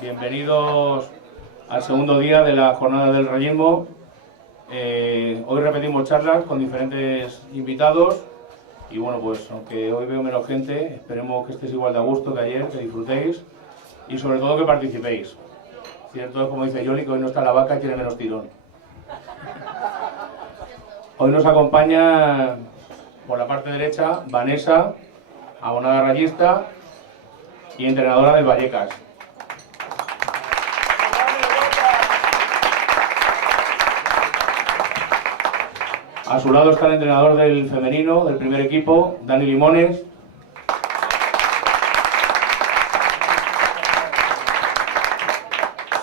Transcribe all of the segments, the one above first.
bienvenidos al segundo día de la jornada del rayismo. Hoy repetimos charlas con diferentes invitados y bueno, pues aunque hoy veo menos gente, esperemos que estéis igual de a gusto que ayer, que disfrutéis y sobre todo que participéis. Cierto es como dice Yoli, que hoy no está la vaca y tiene menos tirón. Hoy nos acompaña por la parte derecha Vanessa, abonada rayista y entrenadora del Vallecas. A su lado está el entrenador del femenino, del primer equipo, Dani Limones.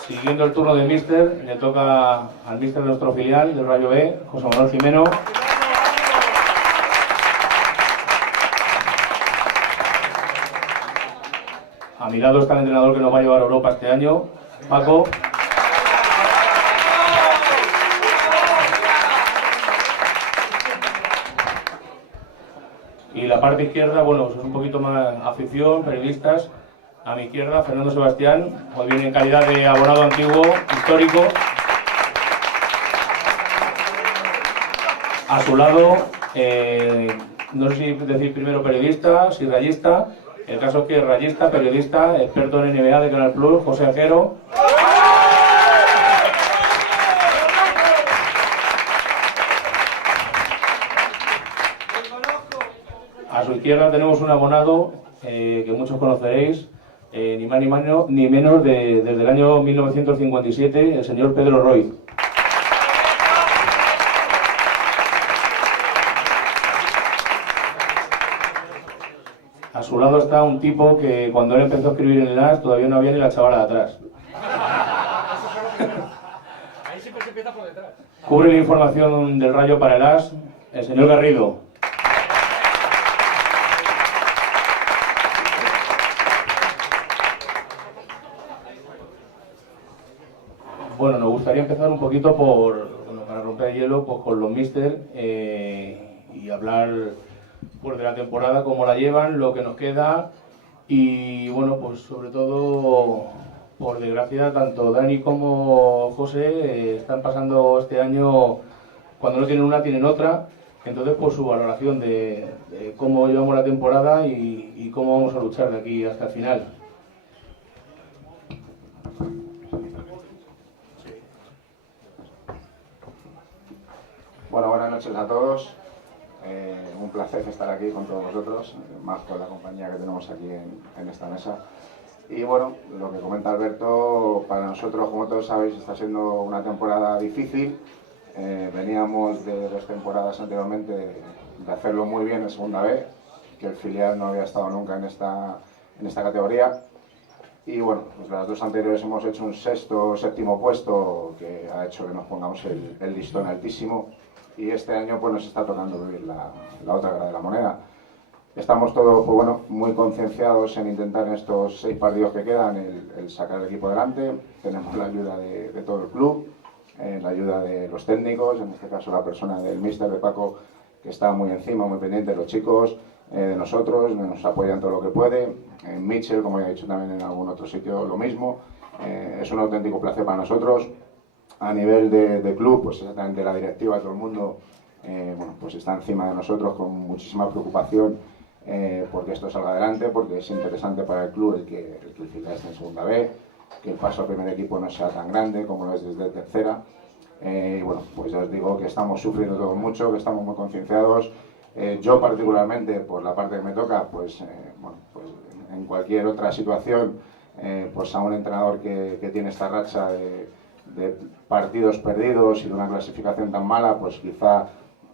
Siguiendo el turno del míster, le toca al míster de nuestro filial, del Rayo B, José Manuel Jimeno. A mi lado está el entrenador que nos va a llevar a Europa este año, Paco. Y la parte izquierda, bueno, pues es un poquito más afición, periodistas. A mi izquierda, Fernando Sebastián, hoy viene en calidad de abonado antiguo, histórico. A su lado, no sé si decir primero periodista, si rayista. El caso es que es rayista, periodista, experto en NBA de Canal Plus, José Ajero. A su izquierda tenemos un abonado que muchos conoceréis, ni más ni menos desde el año 1957, el señor Pedro Roy. A su lado está un tipo que cuando él empezó a escribir en el AS todavía no había ni la chavala de atrás. Ahí siempre se empieza por detrás. Cubre la información del Rayo para el AS, el señor Garrido. Bueno, nos gustaría empezar un poquito para romper el hielo, pues con los míster y hablar pues, de la temporada, cómo la llevan, lo que nos queda y bueno, pues sobre todo, por desgracia, tanto Dani como José están pasando este año, cuando no tienen una, tienen otra, entonces pues su valoración de cómo llevamos la temporada y cómo vamos a luchar de aquí hasta el final. Bueno, buenas noches a todos. Un placer estar aquí con todos vosotros, más con la compañía que tenemos aquí en esta mesa. Y bueno, lo que comenta Alberto, para nosotros, como todos sabéis, está siendo una temporada difícil. Veníamos de 2 temporadas anteriormente de hacerlo muy bien en Segunda B, que el filial no había estado nunca en esta categoría. Y bueno, pues las 2 anteriores hemos hecho un 6º o 7º puesto, que ha hecho que nos pongamos el listón altísimo. Y este año pues nos está tocando vivir la otra cara de la moneda. Estamos todos pues, bueno, muy concienciados en intentar en estos 6 partidos que quedan el sacar el equipo adelante. Tenemos la ayuda de todo el club, la ayuda de los técnicos, en este caso la persona del míster, de Paco, que está muy encima, muy pendiente de los chicos, de nosotros, nos apoya en todo lo que puede. Mitchell, como ya he dicho también en algún otro sitio, lo mismo. Es un auténtico placer para nosotros. A nivel de club, pues exactamente la directiva, todo el mundo, bueno, pues está encima de nosotros con muchísima preocupación porque esto salga adelante, porque es interesante para el club el que el filial esté en Segunda B, que el paso al primer equipo no sea tan grande como lo es desde tercera. Y bueno, pues ya os digo que estamos sufriendo todos mucho, que estamos muy concienciados. Yo particularmente, por la parte que me toca, pues, bueno, pues en cualquier otra situación, pues a un entrenador que tiene esta racha de partidos perdidos y de una clasificación tan mala, pues quizá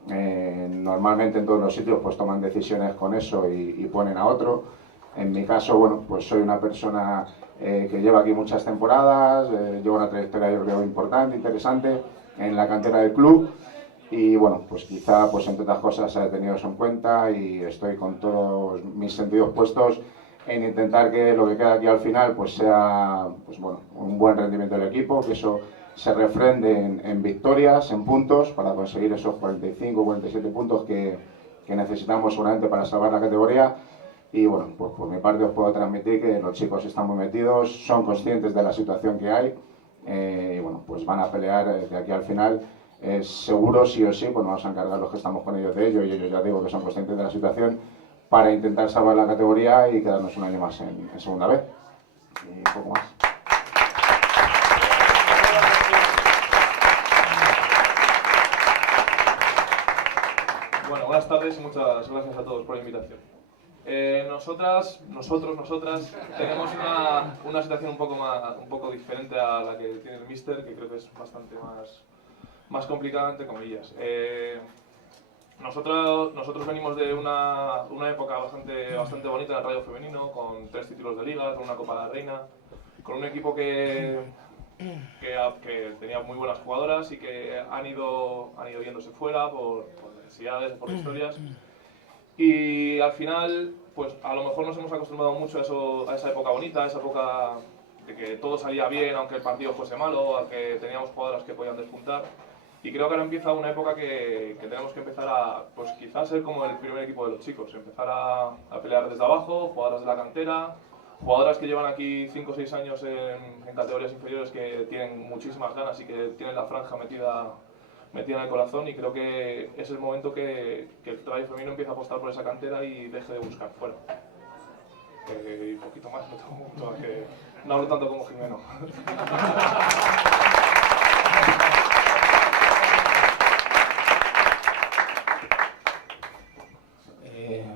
normalmente en todos los sitios pues toman decisiones con eso y ponen a otro. En mi caso, bueno, pues soy una persona que lleva aquí muchas temporadas, llevo una trayectoria yo creo importante, interesante en la cantera del club y bueno, pues quizá pues entre otras cosas he tenido eso en cuenta y estoy con todos mis sentidos puestos en intentar que lo que queda aquí al final pues sea pues bueno, un buen rendimiento del equipo, que eso se refrende en victorias, en puntos, para conseguir esos 45 o 47 puntos que necesitamos seguramente para salvar la categoría. Y bueno, pues por mi parte os puedo transmitir que los chicos están muy metidos, son conscientes de la situación que hay y bueno, pues van a pelear de aquí al final. Seguro, sí o sí, pues nos vamos a encargar los que estamos con ellos de ello, y ellos ya digo que son conscientes de la situación, para intentar salvar la categoría y quedarnos un año más en segunda B. Y poco más. Bueno, buenas tardes y muchas gracias a todos por la invitación. Nosotras tenemos una situación un poco diferente a la que tiene el míster, que creo que es bastante más complicada, entre comillas. Nosotros venimos de una época bastante bonita en el radio femenino, con 3 títulos de liga, con una Copa de la Reina, con un equipo que tenía muy buenas jugadoras y que han ido yéndose fuera por necesidades, por historias. Y al final, pues a lo mejor nos hemos acostumbrado mucho a esa época bonita, a esa época de que todo salía bien aunque el partido fuese malo, a que teníamos jugadoras que podían despuntar. Y creo que ahora empieza una época que tenemos que empezar a, pues quizás ser como el primer equipo de los chicos, empezar a pelear desde abajo, jugadoras de la cantera, jugadoras que llevan aquí 5 o 6 años en categorías inferiores, que tienen muchísimas ganas y que tienen la franja metida en el corazón, y creo que es el momento que el radio femenino empieza a apostar por esa cantera y deje de buscar fuera. Y un poquito más, no tengo mucho más que... No hablo tanto como Jimeno.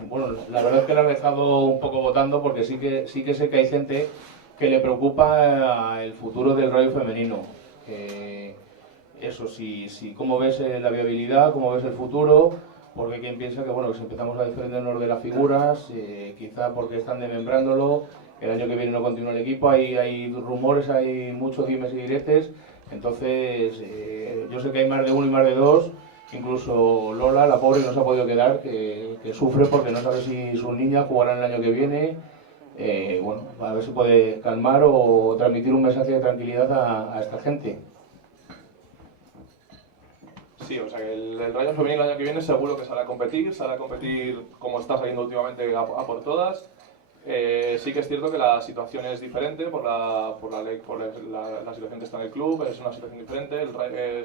Bueno, la verdad es que la he dejado un poco votando, porque sí que sé que hay gente que le preocupa el futuro del radio femenino. Eso, cómo ves la viabilidad, cómo ves el futuro, porque hay quien piensa que, bueno, que si empezamos a desprendernos de las figuras, quizá porque están desmembrándolo, el año que viene no continúa el equipo, hay rumores, hay muchos dimes y diretes. Entonces yo sé que hay más de uno y más de dos. Incluso Lola, la pobre, no se ha podido quedar, que sufre porque no sabe si sus niñas jugarán el año que viene. Bueno, a ver si puede calmar o transmitir un mensaje de tranquilidad a esta gente. Sí, o sea que el Rayo Femenino el año que viene seguro que sale a competir como está saliendo últimamente a por todas. Sí que es cierto que la situación es diferente por la situación que está en el club, es una situación diferente.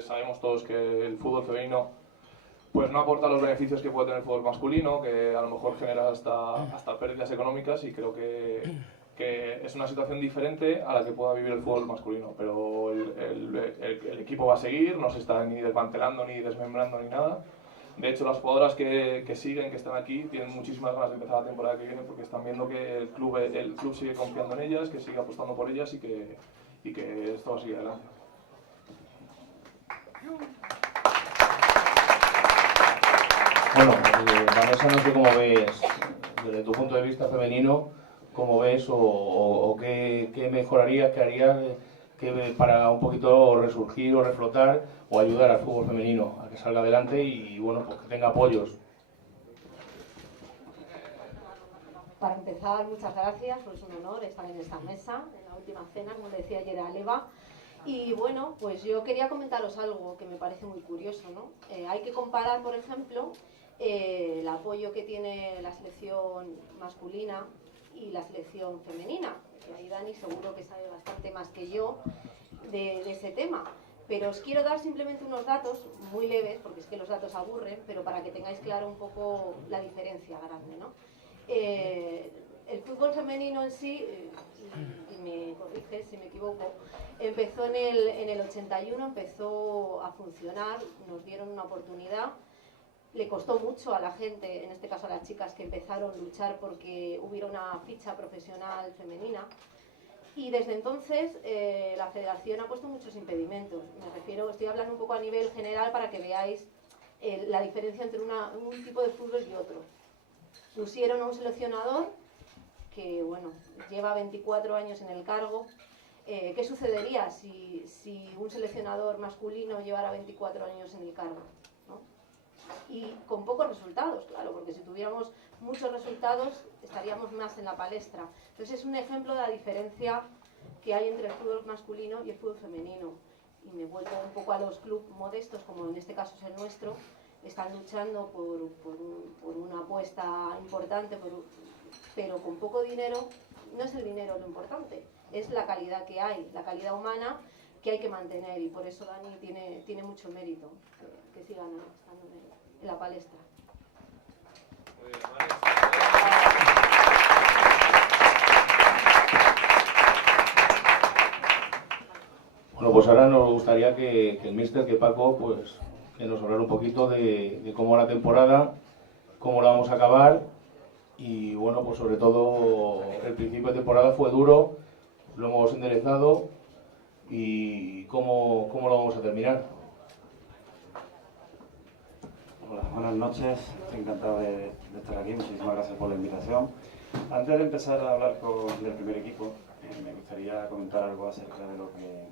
Sabemos todos que el fútbol femenino pues no aporta los beneficios que puede tener el fútbol masculino, que a lo mejor genera hasta pérdidas económicas, y creo que es una situación diferente a la que pueda vivir el fútbol masculino, pero el equipo va a seguir, no se está ni desmantelando, ni desmembrando, ni nada. De hecho, las jugadoras que siguen, que están aquí, tienen muchísimas ganas de empezar la temporada que viene, porque están viendo que el club sigue confiando en ellas, que sigue apostando por ellas y que esto va a seguir adelante. Bueno, Vanessa, no sé cómo ves, desde tu punto de vista femenino, cómo ves o qué mejorarías, qué harías para un poquito resurgir o reflotar o ayudar al fútbol femenino a que salga adelante y bueno, pues que tenga apoyos. Para empezar, muchas gracias, pues es un honor estar en esta mesa, en la última cena, como decía ayer Aleva. Y bueno, pues yo quería comentaros algo que me parece muy curioso, ¿no? Hay que comparar, por ejemplo, el apoyo que tiene la selección masculina y la selección femenina, que ahí Dani seguro que sabe bastante más que yo de ese tema. Pero os quiero dar simplemente unos datos muy leves, porque es que los datos aburren, pero para que tengáis claro un poco la diferencia grande, ¿no? El fútbol femenino en sí, y me corriges si me equivoco, empezó en el 81, empezó a funcionar, nos dieron una oportunidad. Le costó mucho a la gente, en este caso a las chicas que empezaron a luchar porque hubiera una ficha profesional femenina. Y desde entonces la federación ha puesto muchos impedimentos. Me refiero, estoy hablando un poco a nivel general para que veáis la diferencia entre un tipo de fútbol y otro. Pusieron a un seleccionador que, bueno, lleva 24 años en el cargo. ¿Qué sucedería si un seleccionador masculino llevara 24 años en el cargo, ¿no? Y con pocos resultados, claro, porque si tuviéramos muchos resultados estaríamos más en la palestra. Entonces es un ejemplo de la diferencia que hay entre el fútbol masculino y el fútbol femenino. Y me vuelvo un poco a los clubes modestos, como en este caso es el nuestro, están luchando por una apuesta importante, pero con poco dinero. No es el dinero lo importante, es la calidad que hay, la calidad humana que hay que mantener, y por eso Dani tiene mucho mérito que sigan estando en la palestra. Muy bien, Dani. Bueno, pues ahora nos gustaría que el míster, que Paco, pues que nos hablara un poquito de cómo va la temporada, cómo la vamos a acabar, y bueno, pues sobre todo el principio de temporada fue duro, lo hemos enderezado, y cómo lo vamos a terminar. Hola, buenas noches, estoy encantado de estar aquí, muchísimas gracias por la invitación. Antes de empezar a hablar del primer equipo, me gustaría comentar algo acerca de lo que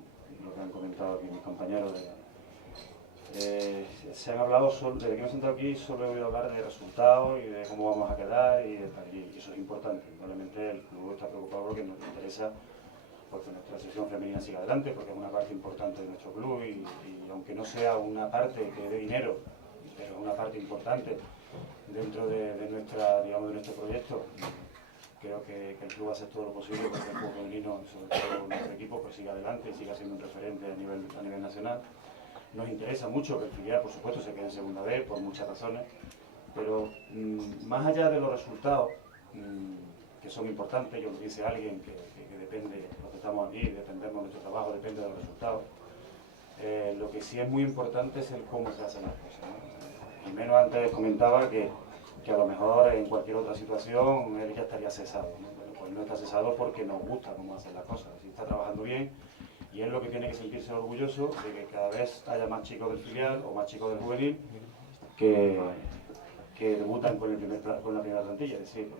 han comentado aquí mis compañeros. Se han hablado, desde que me he sentado aquí, solo he oído hablar de resultados y de cómo vamos a quedar, y eso es importante. Probablemente el club está preocupado porque nos interesa porque nuestra sección femenina siga adelante, porque es una parte importante de nuestro club, y aunque no sea una parte que dé dinero, pero es una parte importante dentro de nuestro proyecto. Creo que el club va a hacer todo lo posible para que el club femenino, sobre todo nuestro equipo, pues siga adelante y siga siendo un referente a nivel nacional. Nos interesa mucho que el filial, por supuesto, se quede en segunda B por muchas razones, pero más allá de los resultados, que son importantes, yo lo dice alguien que depende, los que estamos aquí, dependemos de nuestro trabajo, depende de los resultados. Lo que sí es muy importante es el cómo se hacen las cosas, ¿no? Jimeno antes comentaba que a lo mejor en cualquier otra situación él ya estaría cesado, ¿no? Bueno, pues no está cesado porque nos gusta cómo hacen las cosas, si está trabajando bien, y es lo que tiene que sentirse orgulloso de que cada vez haya más chicos del filial o más chicos del juvenil que debutan con la primera plantilla. Es decir,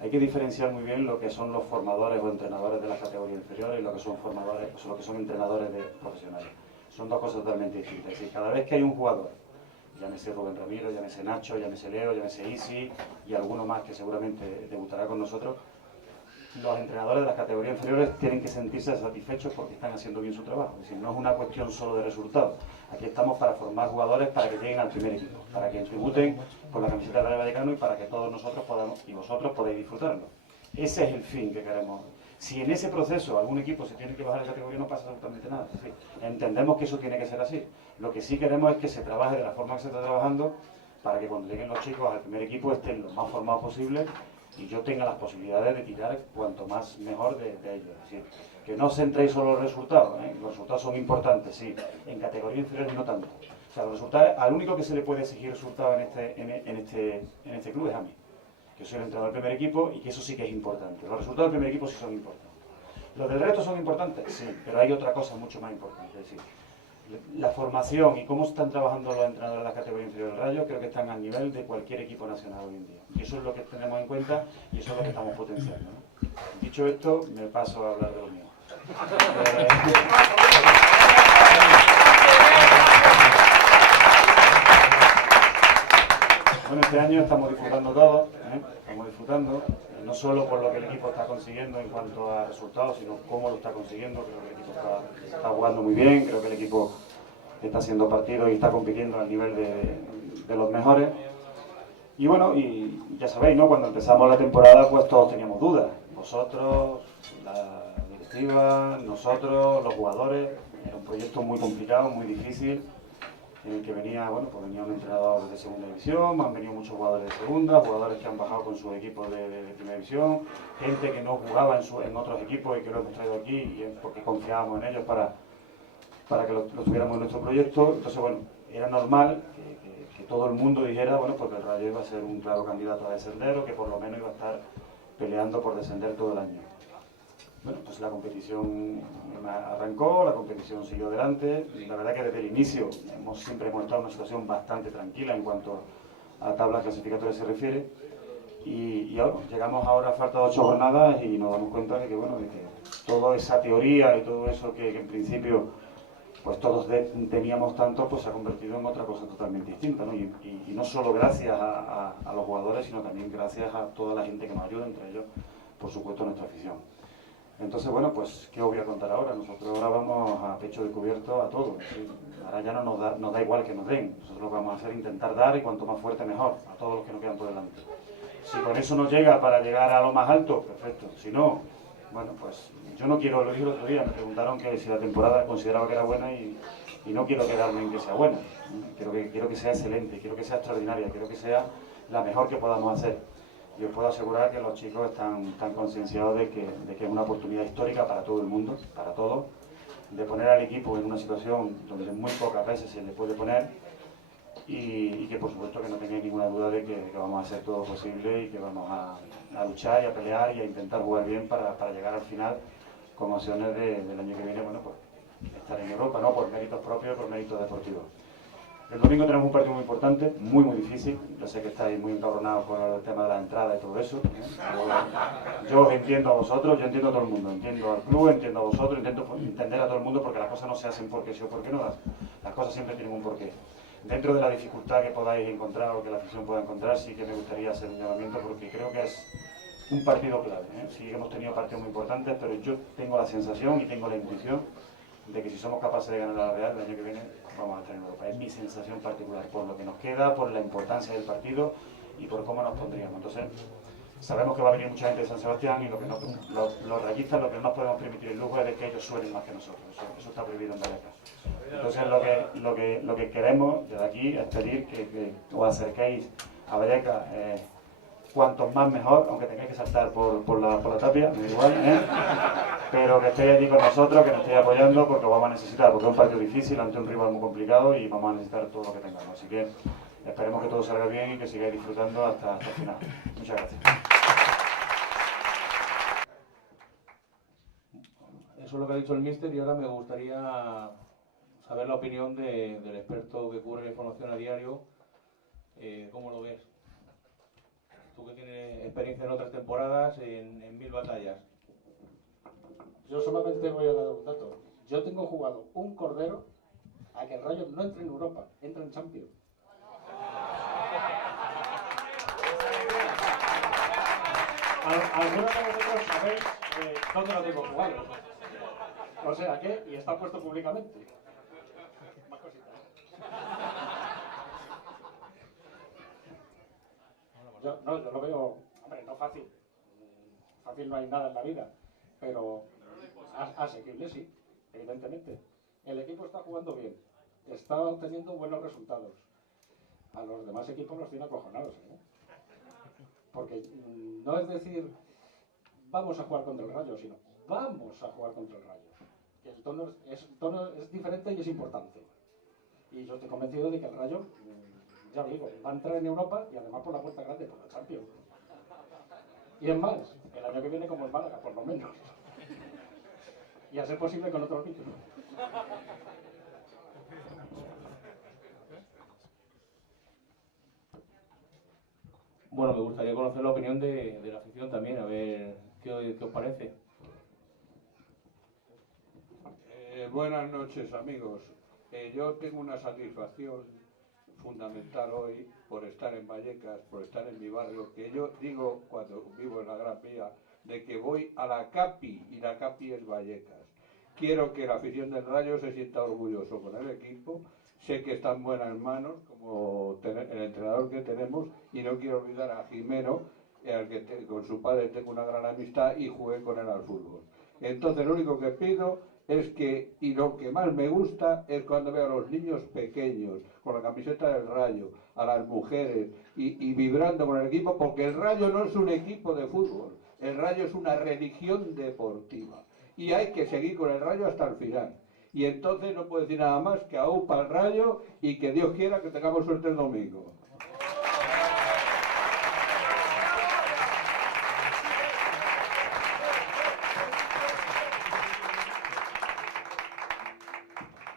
hay que diferenciar muy bien lo que son los formadores o entrenadores de las categorías inferiores y lo que son formadores, o lo que son entrenadores profesionales. Son dos cosas totalmente distintas. Es decir, cada vez que hay un jugador, llámese Rubén Ramiro, llámese Nacho, llámese Leo, llámese Isi y alguno más que seguramente debutará con nosotros, los entrenadores de las categorías inferiores tienen que sentirse satisfechos porque están haciendo bien su trabajo. Es decir, no es una cuestión solo de resultados. Aquí estamos para formar jugadores para que lleguen al primer equipo, para que debuten con la camiseta del Rayo Vallecano y para que todos nosotros podamos, y vosotros podáis disfrutarlo. Ese es el fin que queremos. Si en ese proceso algún equipo se tiene que bajar de categoría, no pasa absolutamente nada. Es decir, entendemos que eso tiene que ser así. Lo que sí queremos es que se trabaje de la forma que se está trabajando para que cuando lleguen los chicos al primer equipo estén lo más formados posible y yo tenga las posibilidades de tirar cuanto más mejor de ellos. Es decir, que no os centréis solo en los resultados, ¿eh? Los resultados son importantes, sí, en categorías inferiores no tanto. O sea, los resultados, al único que se le puede exigir resultados en este club es a mí, que soy el entrenador del primer equipo y que eso sí que es importante. Los resultados del primer equipo sí son importantes. ¿Los del resto son importantes? Sí, pero hay otra cosa mucho más importante. Es decir, la formación y cómo están trabajando los entrenadores de la categoría inferior del Rayo, creo que están al nivel de cualquier equipo nacional hoy en día. Y eso es lo que tenemos en cuenta y eso es lo que estamos potenciando, ¿no? Dicho esto, me paso a hablar de lo mío. Bueno, este año estamos disfrutando todos, estamos disfrutando, no solo por lo que el equipo está consiguiendo en cuanto a resultados, sino cómo lo está consiguiendo. Creo que el equipo está jugando muy bien, creo que el equipo está haciendo partidos y está compitiendo al nivel de los mejores. Y bueno, y ya sabéis, ¿no? Cuando empezamos la temporada, pues todos teníamos dudas. Vosotros, la directiva, nosotros, los jugadores. Era un proyecto muy complicado, muy difícil, en el que venía un entrenador de segunda división, han venido muchos jugadores de segunda, jugadores que han bajado con sus equipos de primera división, gente que no jugaba en otros equipos y que lo hemos traído aquí y es porque confiábamos en ellos para que lo tuviéramos en nuestro proyecto. Entonces, bueno, era normal que todo el mundo dijera, bueno, pues que el Rayo iba a ser un claro candidato a descender o que por lo menos iba a estar peleando por descender todo el año. Bueno, pues la competición arrancó, la competición siguió adelante y la verdad que desde el inicio siempre hemos estado en una situación bastante tranquila en cuanto a tablas clasificatorias se refiere y ahora, llegamos ahora a falta de 8 jornadas y nos damos cuenta de que, bueno, de que toda esa teoría y todo eso que en principio pues todos teníamos tanto, pues se ha convertido en otra cosa totalmente distinta, ¿no? Y no solo gracias a los jugadores, sino también gracias a toda la gente que nos ayuda, entre ellos, por supuesto, nuestra afición. Entonces, bueno, pues, ¿qué os voy a contar ahora? Nosotros ahora vamos a pecho descubierto a todo. ¿Sí? Ahora ya no nos da igual que nos den. Nosotros lo que vamos a hacer es intentar dar, y cuanto más fuerte mejor, a todos los que nos quedan por delante. Si con eso nos llega para llegar a lo más alto, perfecto. Si no, bueno, pues yo no quiero, lo dije el otro día, me preguntaron que si la temporada consideraba que era buena y no quiero quedarme en que sea buena. Quiero que sea excelente, quiero que sea extraordinaria, quiero que sea la mejor que podamos hacer. Y os puedo asegurar que los chicos están concienciados de que es una oportunidad histórica para todo el mundo, para todos, de poner al equipo en una situación donde muy pocas veces se le puede poner y que por supuesto que no tengáis ninguna duda de que vamos a hacer todo lo posible y que vamos a luchar y a pelear y a intentar jugar bien para llegar al final con opciones del año que viene, bueno, pues estar en Europa, ¿no? Por méritos propios, por méritos deportivos. El domingo tenemos un partido muy importante, muy difícil. Yo sé que estáis muy encabronados con el tema de la entrada y todo eso. Yo os entiendo a vosotros, yo entiendo a todo el mundo. Entiendo al club, entiendo a vosotros, intento entender a todo el mundo porque las cosas no se hacen porque sí o porque no. Las cosas siempre tienen un porqué. Dentro de la dificultad que podáis encontrar o que la afición pueda encontrar, sí que me gustaría hacer un llamamiento porque creo que es un partido clave. Sí que hemos tenido partidos muy importantes, pero yo tengo la sensación y tengo la intuición de que si somos capaces de ganar a la Real el año que viene vamos a estar en Europa. Es mi sensación particular, por lo que nos queda, por la importancia del partido y por cómo nos pondríamos. Entonces, sabemos que va a venir mucha gente de San Sebastián y los rayistas lo que no nos podemos permitir el lujo es de que ellos suenen más que nosotros. Eso está prohibido en Vallecas. Entonces, lo que queremos desde aquí es pedir que os acerquéis a Vallecas cuantos más mejor, aunque tengáis que saltar por la tapia, me da igual, pero que estéis allí con nosotros, que nos estéis apoyando, porque os vamos a necesitar, porque es un partido difícil ante un rival muy complicado y vamos a necesitar todo lo que tengamos. Así que esperemos que todo salga bien y que sigáis disfrutando hasta el final. Muchas gracias. Eso es lo que ha dicho el míster y ahora me gustaría saber la opinión del experto que cubre la información a diario. ¿Cómo lo ves? Tú que tienes experiencia en otras temporadas, en 1000 batallas. Yo solamente voy a dar un dato. Yo tengo jugado un cordero a que el Rayo no entre en Europa, entra en Champions. Algunos de vosotros sabéis dónde lo tengo jugado. O sea que, y está puesto públicamente. Más cositas. Yo lo veo, hombre, no fácil. Fácil no hay nada en la vida, pero asequible sí, evidentemente. El equipo está jugando bien, está obteniendo buenos resultados. A los demás equipos los tiene acojonados, ¿eh? Porque no es decir, vamos a jugar contra el Rayo, sino vamos a jugar contra el Rayo. El tono es diferente y es importante. Y yo estoy convencido de que el Rayo, ya lo digo, va a entrar en Europa y además por la puerta grande, por la Champions. Y es más, el año que viene como el Málaga, por lo menos. Y a ser posible con otro título. Bueno, me gustaría conocer la opinión de la afición también, a ver qué os parece. Buenas noches, amigos. Yo tengo una satisfacción fundamental hoy por estar en Vallecas, por estar en mi barrio, que yo digo cuando vivo en la Gran Vía, de que voy a la CAPI y la CAPI es Vallecas. Quiero que la afición del Rayo se sienta orgulloso con el equipo. Sé que está en buenas manos, como el entrenador que tenemos, y no quiero olvidar a Jimeno, al que con su padre tengo una gran amistad y jugué con él al fútbol. Entonces lo único que pido es que, y lo que más me gusta es cuando veo a los niños pequeños con la camiseta del Rayo, a las mujeres y vibrando con el equipo, porque el Rayo no es un equipo de fútbol, el Rayo es una religión deportiva y hay que seguir con el Rayo hasta el final. Y entonces no puedo decir nada más que aún para el Rayo y que Dios quiera que tengamos suerte el domingo.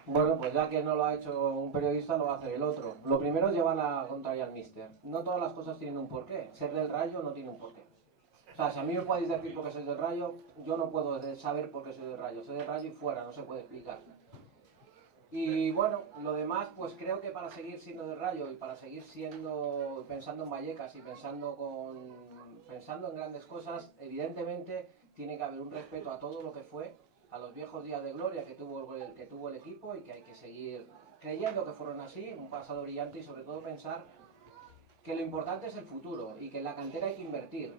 Bueno, pues ya que no lo ha hecho un periodista, lo va a hacer el otro. Lo primero es llevar la contraria al míster. No todas las cosas tienen un porqué. Ser del Rayo no tiene un porqué. O sea, si a mí me podéis decir por qué soy del Rayo, yo no puedo saber por qué soy del Rayo. Soy del Rayo y fuera, no se puede explicar. Y bueno, lo demás, pues creo que para seguir siendo del Rayo y para seguir pensando en Vallecas y pensando en grandes cosas, evidentemente tiene que haber un respeto a todo lo que fue, a los viejos días de gloria que tuvo el equipo y que hay que seguir creyendo que fueron así, un pasado brillante y sobre todo pensar que lo importante es el futuro y que en la cantera hay que invertir.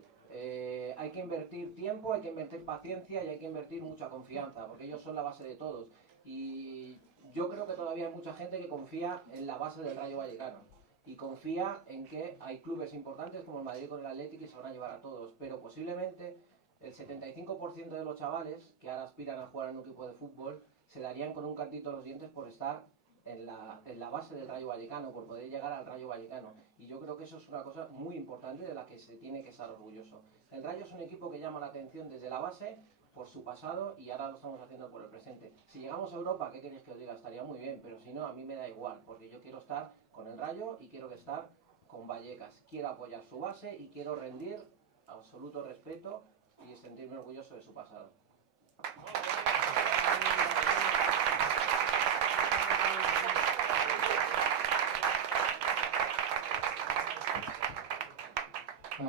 Hay que invertir tiempo, hay que invertir paciencia y hay que invertir mucha confianza, porque ellos son la base de todos. Y yo creo que todavía hay mucha gente que confía en la base del Rayo Vallecano y confía en que hay clubes importantes como el Madrid con el Atlético y se van a llevar a todos, pero posiblemente el 75% de los chavales que ahora aspiran a jugar en un equipo de fútbol se darían con un cantito en los dientes por estar en la base del Rayo Vallecano, por poder llegar al Rayo Vallecano. Y yo creo que eso es una cosa muy importante de la que se tiene que estar orgulloso. El Rayo es un equipo que llama la atención desde la base por su pasado y ahora lo estamos haciendo por el presente. Si llegamos a Europa, ¿qué queréis que os diga? Estaría muy bien, pero si no, a mí me da igual, porque yo quiero estar con el Rayo y quiero estar con Vallecas. Quiero apoyar su base y quiero rendir absoluto respeto y sentirme orgulloso de su pasado.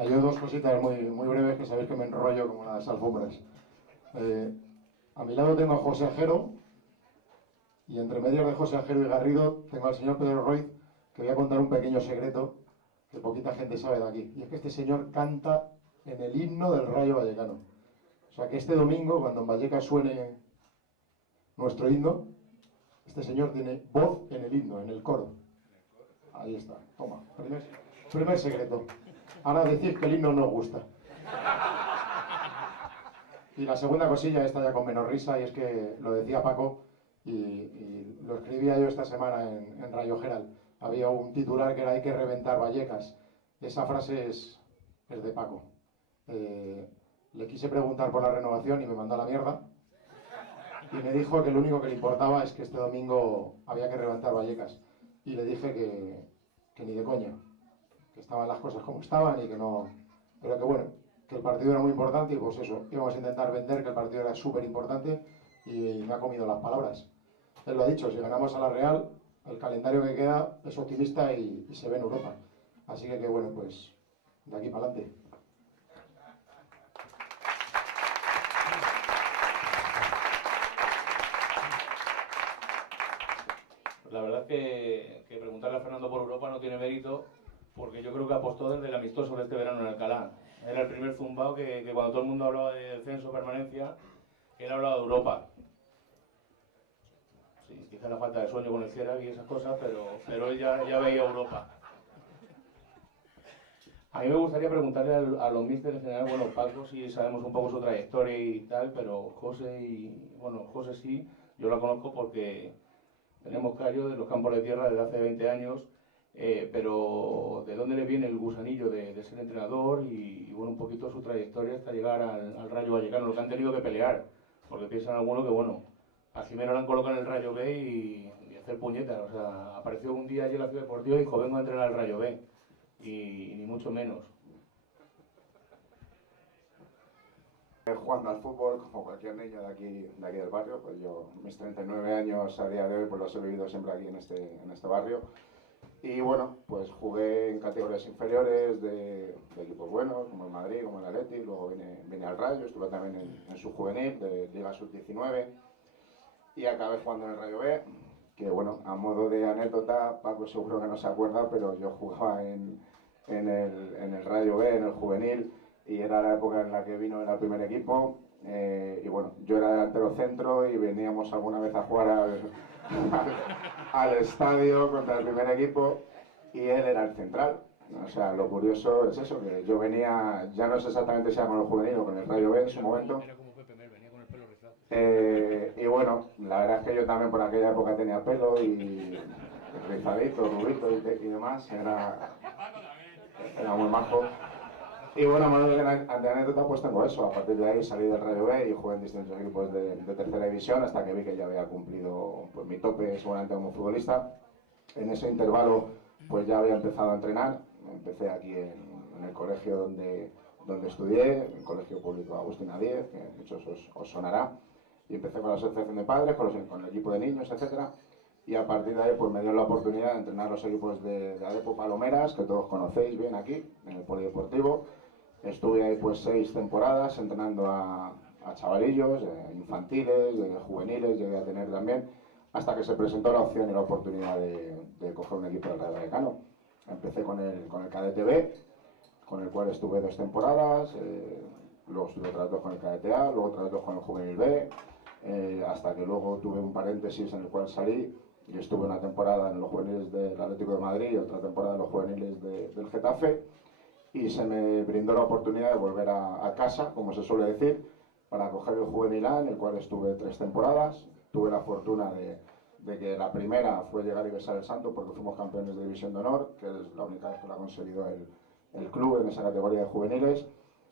Yo dos cositas muy breves, que sabéis que me enrollo como las alfombras. A mi lado tengo a José Ajero, y entre medias de José Ajero y Garrido tengo al señor Pedro Roiz, que voy a contar un pequeño secreto que poquita gente sabe de aquí. Y es que este señor canta en el himno del Rayo Vallecano. O sea que este domingo, cuando en Vallecas suene nuestro himno, este señor tiene voz en el himno, en el coro. Ahí está, toma, primer secreto. Ahora decís que el himno no os gusta. Y la segunda cosilla, esta ya con menos risa, y es que lo decía Paco, y lo escribía yo esta semana en Rayo Herald. Había un titular que era "Hay que reventar Vallecas". Esa frase es de Paco. Le quise preguntar por la renovación y me mandó a la mierda. Y me dijo que lo único que le importaba es que este domingo había que reventar Vallecas. Y le dije que ni de coña, que estaban las cosas como estaban y que no... Pero que bueno, que el partido era muy importante y pues eso, íbamos a intentar vender que el partido era súper importante y me ha comido las palabras. Él lo ha dicho, si ganamos a la Real, el calendario que queda es optimista y se ve en Europa. Así que bueno, pues de aquí para adelante. La verdad es que preguntarle a Fernando por Europa no tiene mérito, porque yo creo que apostó desde el amistoso de este verano en Alcalá. Era el primer zumbao que cuando todo el mundo hablaba de descenso, permanencia, él hablaba de Europa. Sí, quizá la falta de sueño con el Cierra y esas cosas, pero él ya veía Europa. A mí me gustaría preguntarle a los místeres en general, bueno, Paco sí sabemos un poco su trayectoria y tal, pero José sí, yo la conozco porque tenemos callo de los campos de tierra desde hace 20 años, pero ¿de dónde le viene el gusanillo de ser entrenador y bueno, un poquito su trayectoria hasta llegar al Rayo Vallecano, lo que han tenido que pelear? Porque piensan algunos que, bueno, a Jimeno lo han colocado en el Rayo B y hacer puñetas. O sea, apareció un día allí en la Ciudad Deportiva y dijo, vengo a entrenar al Rayo B. Y ni mucho menos. Jugando al fútbol, como cualquier niño de aquí del barrio, pues yo, mis 39 años a día de hoy, pues los he vivido siempre aquí en este barrio. Y bueno, pues jugué en categorías inferiores de equipos buenos, como el Madrid, como el Atleti, luego vine al Rayo, estuve también en su juvenil, de Liga Sub-19, y acabé jugando en el Rayo B, que bueno, a modo de anécdota, Paco seguro que no se acuerda, pero yo jugaba en el Rayo B, en el juvenil, y era la época en la que vino el primer equipo, y bueno, yo era delantero centro y veníamos alguna vez a jugar al estadio contra el primer equipo y él era el central. O sea, lo curioso es eso, que yo venía, ya no sé exactamente si era con el juvenil o con el Rayo B en su momento. Era como Pepe Mel, venía con el pelo rizado. Y bueno, la verdad es que yo también por aquella época tenía pelo y rizadito, rubito y demás, era muy majo. Y bueno, a modo de anécdota, pues tengo eso. A partir de ahí salí del Rayo B y jugué en distintos equipos de tercera división hasta que vi que ya había cumplido pues, mi tope seguramente como futbolista. En ese intervalo pues ya había empezado a entrenar. Empecé aquí en el colegio donde estudié, el Colegio Público Agustina Díez, que muchos os sonará. Y empecé con la asociación de padres, con el equipo de niños, etcétera. Y a partir de ahí pues me dio la oportunidad de entrenar los equipos de ADEPO Palomeras, que todos conocéis bien aquí, en el polideportivo. Estuve ahí pues 6 temporadas entrenando a chavalillos, infantiles, juveniles, llegué a tener también, hasta que se presentó la opción y la oportunidad de coger un equipo del Rayo Vallecano. Empecé con el cadete B, con el cual estuve 2 temporadas, luego estuve otras 2 con el cadete A, luego otras 2 con el juvenil B, hasta que luego tuve un paréntesis en el cual salí y estuve una temporada en los juveniles del Atlético de Madrid y otra temporada en los juveniles del Getafe, y se me brindó la oportunidad de volver a casa, como se suele decir, para coger el juvenil A, en el cual estuve 3 temporadas. Tuve la fortuna de que la primera fue llegar y besar el santo, porque fuimos campeones de División de Honor, que es la única vez que lo ha conseguido el club en esa categoría de juveniles.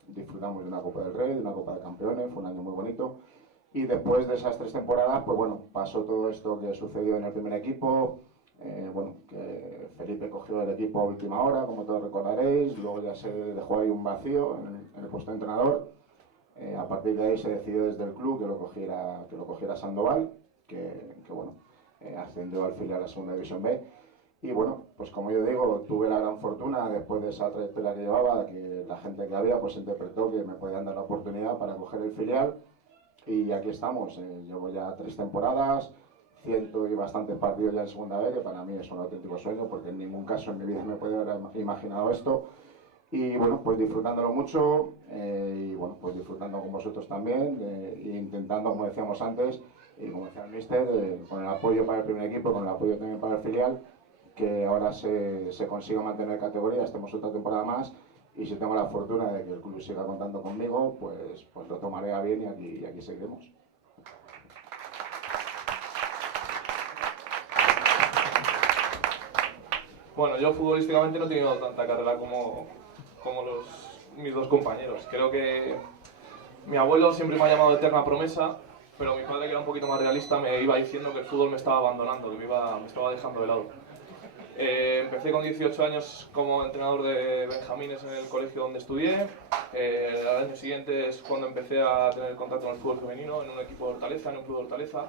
Disfrutamos de una Copa del Rey, de una Copa de Campeones, fue un año muy bonito. Y después de esas 3 temporadas, pues bueno, pasó todo esto que sucedió en el primer equipo. Bueno, que Felipe cogió el equipo a última hora, como todos recordaréis. Luego ya se dejó ahí un vacío en el puesto de entrenador. A partir de ahí se decidió desde el club que lo cogiera Sandoval, que bueno, ascendió al filial a Segunda División B. Y bueno, pues como yo digo, tuve la gran fortuna, después de esa trayectoria que llevaba, que la gente que había pues interpretó que me podían dar la oportunidad para coger el filial. Y aquí estamos, llevo ya 3 temporadas, 100 y bastantes partidos ya en Segunda B, que para mí es un auténtico sueño, porque en ningún caso en mi vida me podía haber imaginado esto. Y bueno, pues disfrutándolo mucho, y bueno, pues disfrutando con vosotros también, e intentando, como decíamos antes, y como decía el míster, con el apoyo para el primer equipo, con el apoyo también para el filial, que ahora se consiga mantener categoría, estemos otra temporada más, y si tengo la fortuna de que el club siga contando conmigo, pues lo tomaré a bien y aquí seguiremos. Bueno, yo futbolísticamente no he tenido tanta carrera como mis 2 compañeros. Creo que mi abuelo siempre me ha llamado eterna promesa, pero mi padre, que era un poquito más realista, me iba diciendo que el fútbol me estaba abandonando, que me estaba dejando de lado. Empecé con 18 años como entrenador de benjamines en el colegio donde estudié. Al año siguiente es cuando empecé a tener contacto con el fútbol femenino en un equipo de Hortaleza, en un club de Hortaleza.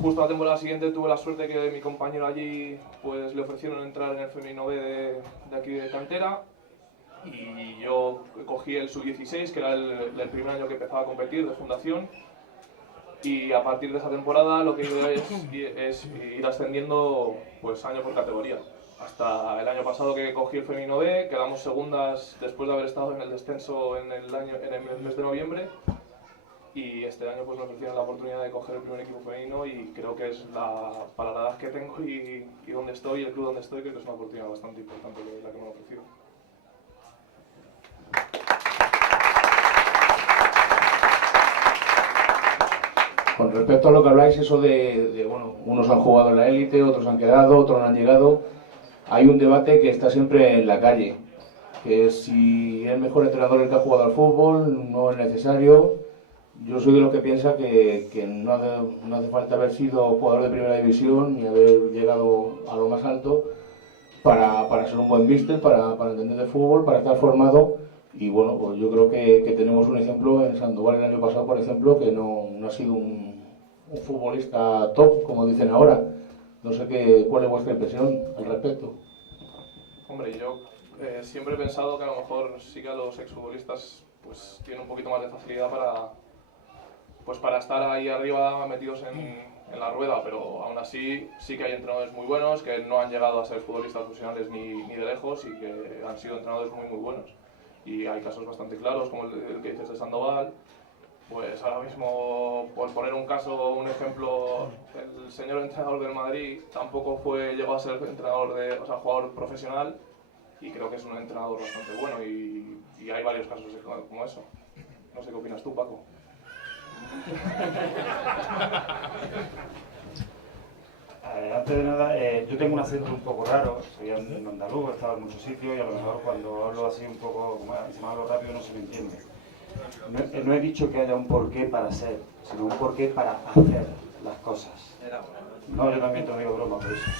Justo la temporada siguiente tuve la suerte que mi compañero allí pues le ofrecieron entrar en el femenino B de aquí de cantera, y yo cogí el sub-16, que era el primer año que empezaba a competir de fundación, y a partir de esa temporada lo que hice es ir ascendiendo pues año por categoría. Hasta el año pasado que cogí el femenino B, quedamos segundas después de haber estado en el descenso en el mes de noviembre. Y este año pues me ofrecieron la oportunidad de coger el primer equipo femenino, y creo que es para la edad que tengo y donde estoy, el club donde estoy, creo que es una oportunidad bastante importante la que me han ofrecido. Con respecto a lo que habláis, eso bueno, unos han jugado en la élite, otros han quedado, otros no han llegado. Hay un debate que está siempre en la calle, que es si es mejor entrenador el que ha jugado al fútbol, no es necesario. Yo soy de los que piensa que no hace falta haber sido jugador de primera división ni haber llegado a lo más alto para ser un buen míster, para entender de fútbol, para estar formado. Y bueno, pues yo creo que tenemos un ejemplo en Sandoval el año pasado, por ejemplo, que no ha sido un futbolista top, como dicen ahora. No sé cuál es vuestra impresión al respecto. Hombre, yo siempre he pensado que a lo mejor sí que a los exfutbolistas pues tienen un poquito más de facilidad para estar ahí arriba metidos en la rueda, pero aún así sí que hay entrenadores muy buenos que no han llegado a ser futbolistas profesionales ni de lejos, y que han sido entrenadores muy buenos. Y hay casos bastante claros, como el que dices de Sandoval. Pues ahora mismo, por poner un ejemplo, el señor entrenador del Madrid tampoco llegó a ser jugador profesional, y creo que es un entrenador bastante bueno, y hay varios casos como eso. No sé qué opinas tú, Paco. Antes de nada, yo tengo un acento un poco raro, soy andaluz, he estado en muchos sitios, y a lo mejor cuando hablo así un poco, como se me hablo rápido, no se me entiende. No he dicho que haya un porqué para ser, sino un porqué para hacer las cosas. No, yo también te digo broma por eso.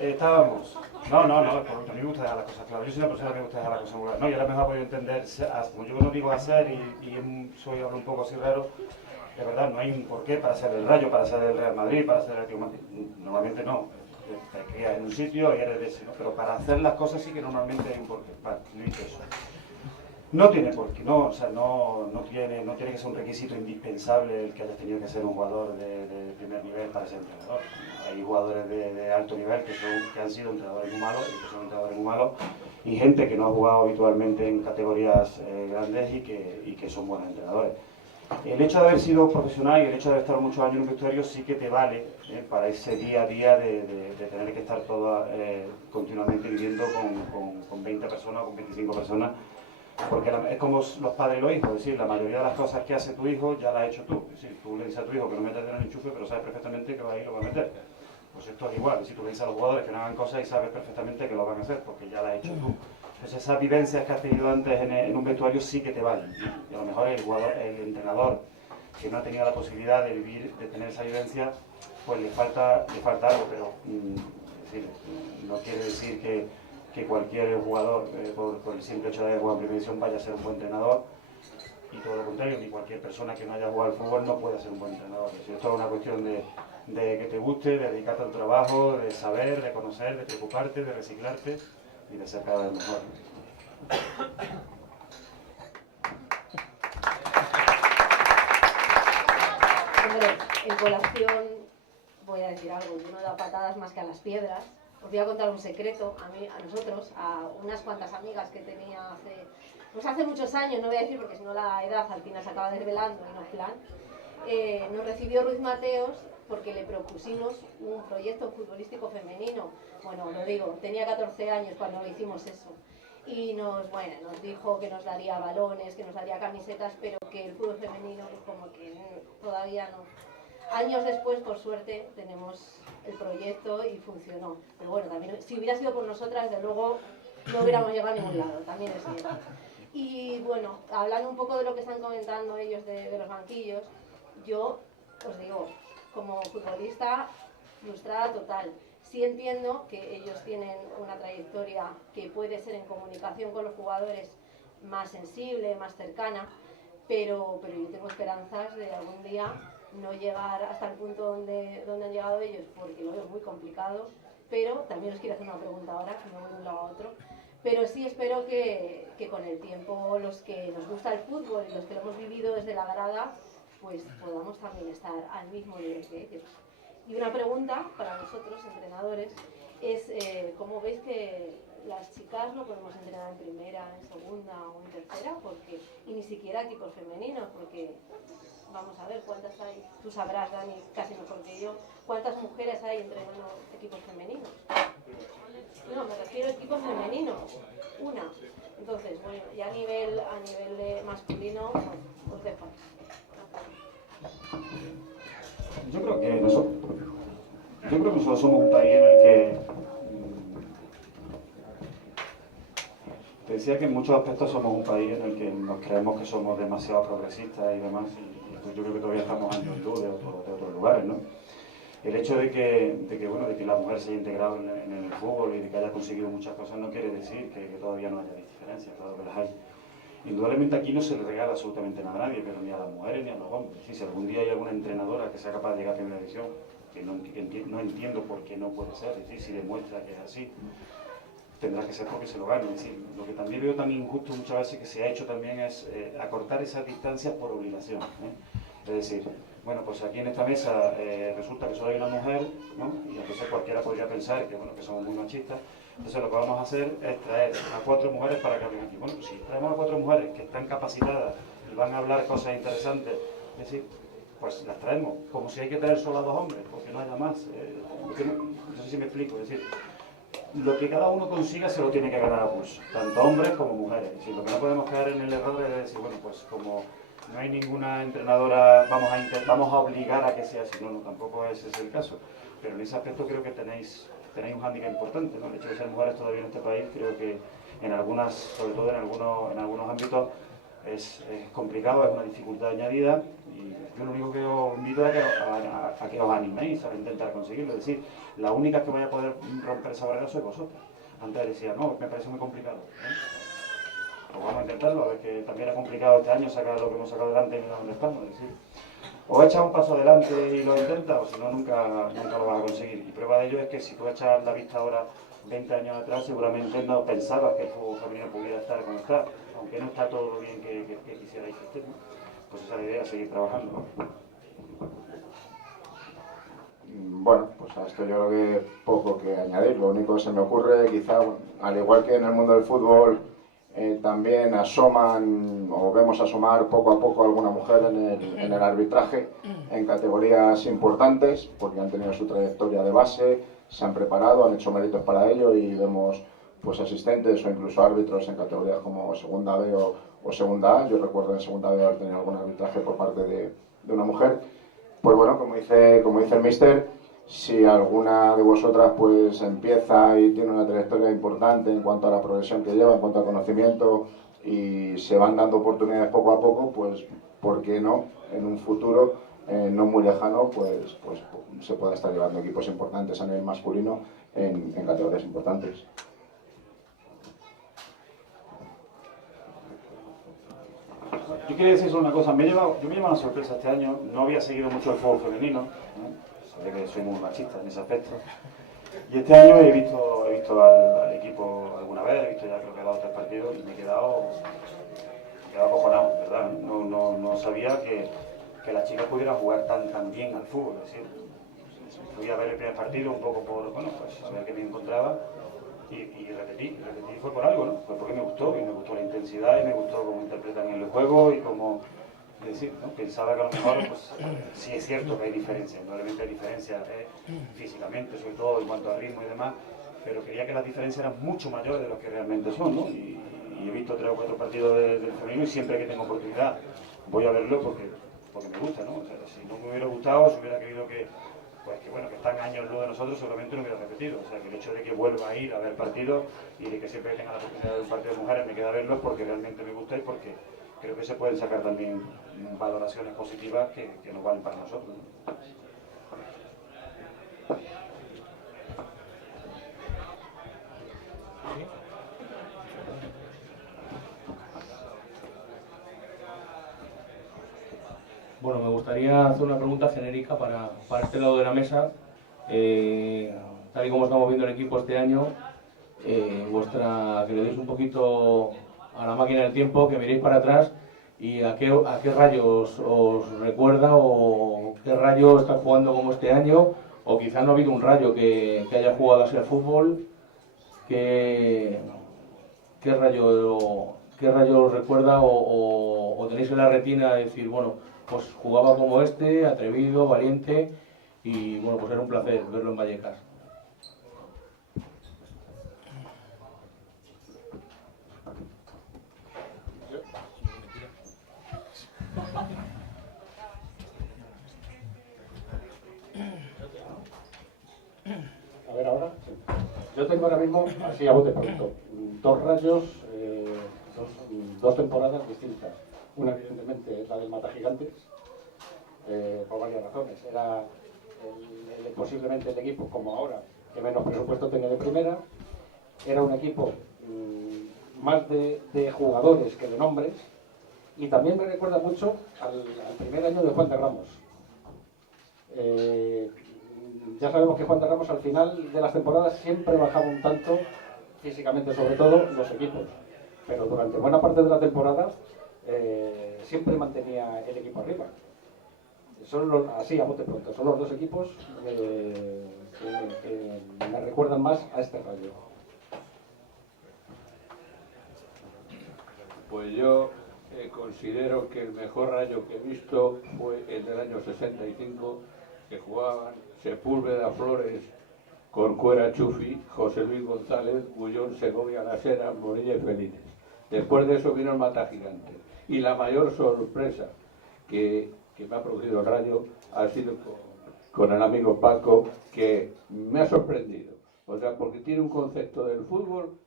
Estábamos. No, porque a mí me gusta dejar las cosas claras. Yo soy una persona que me gusta dejar las cosas claras. No, y ahora mejor he podido entender, como yo no digo hacer y hablo un poco así raro, de verdad, no hay un porqué para ser el Rayo, para ser el Real Madrid, para ser el Atlético de Madrid. Normalmente no. te crías en un sitio y eres de ese, ¿no? Pero para hacer las cosas sí que normalmente hay un porqué. Vale, dicho eso. No tiene por qué, no, o sea, no tiene que ser un requisito indispensable el que hayas tenido que ser un jugador de primer nivel para ser entrenador. Hay jugadores de alto nivel que han sido entrenadores muy malos y que son entrenadores muy malos, y gente que no ha jugado habitualmente en categorías grandes y que son buenos entrenadores. El hecho de haber sido profesional y el hecho de haber estado muchos años en un vestuario sí que te vale para ese día a día de tener que estar continuamente viviendo con 20 personas o con 25 personas. Porque es como los padres y los hijos, es decir, la mayoría de las cosas que hace tu hijo ya las has hecho tú. Es decir, tú le dices a tu hijo que no metas en el enchufe, pero sabes perfectamente que va a ir y lo va a meter. Pues esto es igual, es decir, tú le dices a los jugadores que no hagan cosas y sabes perfectamente que lo van a hacer, porque ya las has hecho tú. Entonces esas vivencias que has tenido antes en un vestuario sí que te valen. Y a lo mejor el entrenador que no ha tenido la posibilidad de vivir, de tener esa vivencia, pues le falta algo, pero es decir, no quiere decir que cualquier jugador, por el simple hecho de haber jugado en primera división, vaya a ser un buen entrenador, y todo lo contrario, ni cualquier persona que no haya jugado al fútbol no puede ser un buen entrenador. Es decir, esto es una cuestión de que te guste, de dedicarte al trabajo, de saber, de conocer, de preocuparte, de reciclarte y de ser cada vez mejor. Hombre, en colación voy a decir algo, yo no da patadas más que a las piedras. Os voy a contar un secreto, a nosotros, a unas cuantas amigas que tenía hace muchos años, no voy a decir porque si no la edad al final se acaba desvelando y no plan. Nos recibió Ruiz Mateos porque le propusimos un proyecto futbolístico femenino. Bueno, lo digo, tenía 14 años cuando le hicimos eso. Y nos dijo que nos daría balones, que nos daría camisetas, pero que el fútbol femenino pues como que todavía no. Años después, por suerte, tenemos el proyecto y funcionó. Pero bueno, también, si hubiera sido por nosotras, desde luego no hubiéramos llegado a ningún lado, también es cierto. Y bueno, hablando un poco de lo que están comentando ellos de los banquillos, yo os digo, como futbolista, frustrada total. Sí entiendo que ellos tienen una trayectoria que puede ser en comunicación con los jugadores más sensible, más cercana, pero yo tengo esperanzas de algún día no llegar hasta el punto donde han llegado ellos, porque lo veo muy complicado, pero también os quiero hacer una pregunta ahora, que me voy de un lado a otro, pero sí espero que con el tiempo los que nos gusta el fútbol y los que lo hemos vivido desde la grada, pues podamos también estar al mismo nivel que ellos. Y una pregunta para nosotros, entrenadores, es ¿cómo veis que las chicas no podemos entrenar en primera, en segunda o en tercera? Y ni siquiera equipos femeninos, porque vamos a ver cuántas hay, tú sabrás, Dani, casi mejor que yo, cuántas mujeres hay entrenando equipos femeninos. No, me refiero a equipos femeninos, una. Entonces, bueno, y a nivel de masculino, os dejo. Yo creo que nosotros somos un país en el que te decía que en muchos aspectos somos un país en el que nos creemos que somos demasiado progresistas y demás, y pues yo creo que todavía estamos años luz de otros lugares, ¿no? El hecho de que la mujer se haya integrado en el fútbol y de que haya conseguido muchas cosas no quiere decir que todavía no haya diferencias, claro que las hay. Indudablemente aquí no se le regala absolutamente nada a nadie, pero ni a las mujeres ni a los hombres. Si algún día hay alguna entrenadora que sea capaz de llegar a primera división, que no entiendo por qué no puede ser, es decir, si demuestra que es así, tendrá que ser porque se lo gane. Es decir, lo que también veo tan injusto muchas veces que se ha hecho también es acortar esas distancias por obligación. Es decir, bueno, pues aquí en esta mesa resulta que solo hay una mujer, ¿no? Y entonces cualquiera podría pensar que, bueno, que somos muy machistas. Entonces lo que vamos a hacer es traer a 4 mujeres para que hablen aquí. Bueno, pues si traemos a 4 mujeres que están capacitadas y van a hablar cosas interesantes, es decir, pues las traemos, como si hay que traer solo a 2 hombres, porque no haya más. No sé si me explico, es decir, lo que cada uno consiga se lo tiene que ganar a pulso, tanto hombres como mujeres. Es decir, lo que no podemos caer en el error es decir, bueno, pues como no hay ninguna entrenadora, vamos a obligar a que sea así. No, tampoco ese es el caso. Pero en ese aspecto creo que tenéis un hándicap importante, ¿no? El hecho de ser mujeres todavía en este país, creo que en algunas, sobre todo en algunos ámbitos, es complicado, es una dificultad añadida, y yo lo único que os invito es a que os animéis a intentar conseguirlo. Es decir, la única que vaya a poder romper esa barrera sois vosotras. Antes decía, no, me parece muy complicado. Pues vamos a intentarlo, a ver que también era complicado este año sacar lo que hemos sacado adelante y mira dónde estamos. Es decir, o echas un paso adelante y lo intentas, o si no, nunca lo vas a conseguir. Y prueba de ello es que si tú echas la vista ahora 20 años atrás, seguramente no pensabas que el fútbol femenino pudiera estar como está, aunque no está todo lo bien que quisierais que esté, ¿no? Pues esa es la idea, seguir trabajando, ¿no? Bueno, pues a esto yo creo que poco que añadir. Lo único que se me ocurre, quizá, al igual que en el mundo del fútbol, también asoman o vemos asomar poco a poco a alguna mujer en el arbitraje en categorías importantes, porque han tenido su trayectoria de base, se han preparado, han hecho méritos para ello y vemos pues asistentes o incluso árbitros en categorías como segunda B o segunda A. Yo recuerdo en segunda B haber tenido algún arbitraje por parte de una mujer. Pues bueno, como dice el míster, si alguna de vosotras pues empieza y tiene una trayectoria importante en cuanto a la progresión que lleva, en cuanto a conocimiento, y se van dando oportunidades poco a poco, pues ¿por qué no? En un futuro no muy lejano, pues se pueda estar llevando equipos importantes a nivel masculino en categorías importantes. Yo quería decir solo una cosa, yo me lleva una sorpresa este año, no había seguido mucho el fútbol femenino, ¿no? Sabía que soy muy machista en ese aspecto, y este año he visto al equipo alguna vez, he visto ya creo que 2 o 3 partidos y me he quedado acojonado, ¿verdad? No sabía que las chicas pudieran jugar tan bien al fútbol, es decir, fui a ver el primer partido un poco por, bueno, pues a ver qué me encontraba. Y repetí, fue por algo, ¿no? Fue porque me gustó, y me gustó la intensidad, y me gustó cómo interpretan el juego, y cómo, es decir, ¿no? Pensaba que a lo mejor, pues, sí es cierto que hay diferencias, probablemente hay diferencias físicamente, sobre todo en cuanto a ritmo y demás, pero creía que las diferencias eran mucho mayores de lo que realmente son, ¿no? Y he visto 3 o 4 partidos del femenino, y siempre que tengo oportunidad voy a verlo porque me gusta, ¿no? O sea, si no me hubiera gustado, si hubiera querido que bueno, que están años luz de nosotros, seguramente no hubiera repetido. O sea, que el hecho de que vuelva a ir a ver partidos y de que siempre tenga la oportunidad de ver un partido de mujeres me queda verlos porque realmente me gusta y porque creo que se pueden sacar también valoraciones positivas que nos valen para nosotros, ¿no? Bueno, me gustaría hacer una pregunta genérica para este lado de la mesa. Tal y como estamos viendo el equipo este año, que le deis un poquito a la máquina del tiempo, que miréis para atrás y a qué rayos os recuerda o qué rayo está jugando como este año, o quizá no ha habido un rayo que haya jugado así al fútbol. ¿Qué rayo os recuerda o tenéis en la retina de decir, bueno, pues jugaba como este, atrevido, valiente, y bueno, pues era un placer verlo en Vallecas? A ver, ahora. Yo tengo ahora mismo, así a bote pronto, 2 rayos, 2 temporadas distintas. Una, evidentemente, es la del Mata Gigantes, por varias razones. Era posiblemente el equipo, como ahora, que menos presupuesto tenía de primera. Era un equipo más de jugadores que de nombres. Y también me recuerda mucho al primer año de Juan de Ramos. Ya sabemos que Juan de Ramos al final de las temporadas siempre bajaba un tanto, físicamente sobre todo, los equipos. Pero durante buena parte de la temporada siempre mantenía el equipo arriba. Son así a bote pronto, son los 2 equipos que me recuerdan más a este rayo. Pues yo considero que el mejor rayo que he visto fue el del año 65, que jugaban Sepúlveda Flores, Corcuera Chufi, José Luis González, Bullón, Segovia, Las Heras, Morilla y Felines. Después de eso vino el Mata Gigantes. Y la mayor sorpresa que me ha producido el rayo ha sido con el amigo Paco, que me ha sorprendido. O sea, porque tiene un concepto del fútbol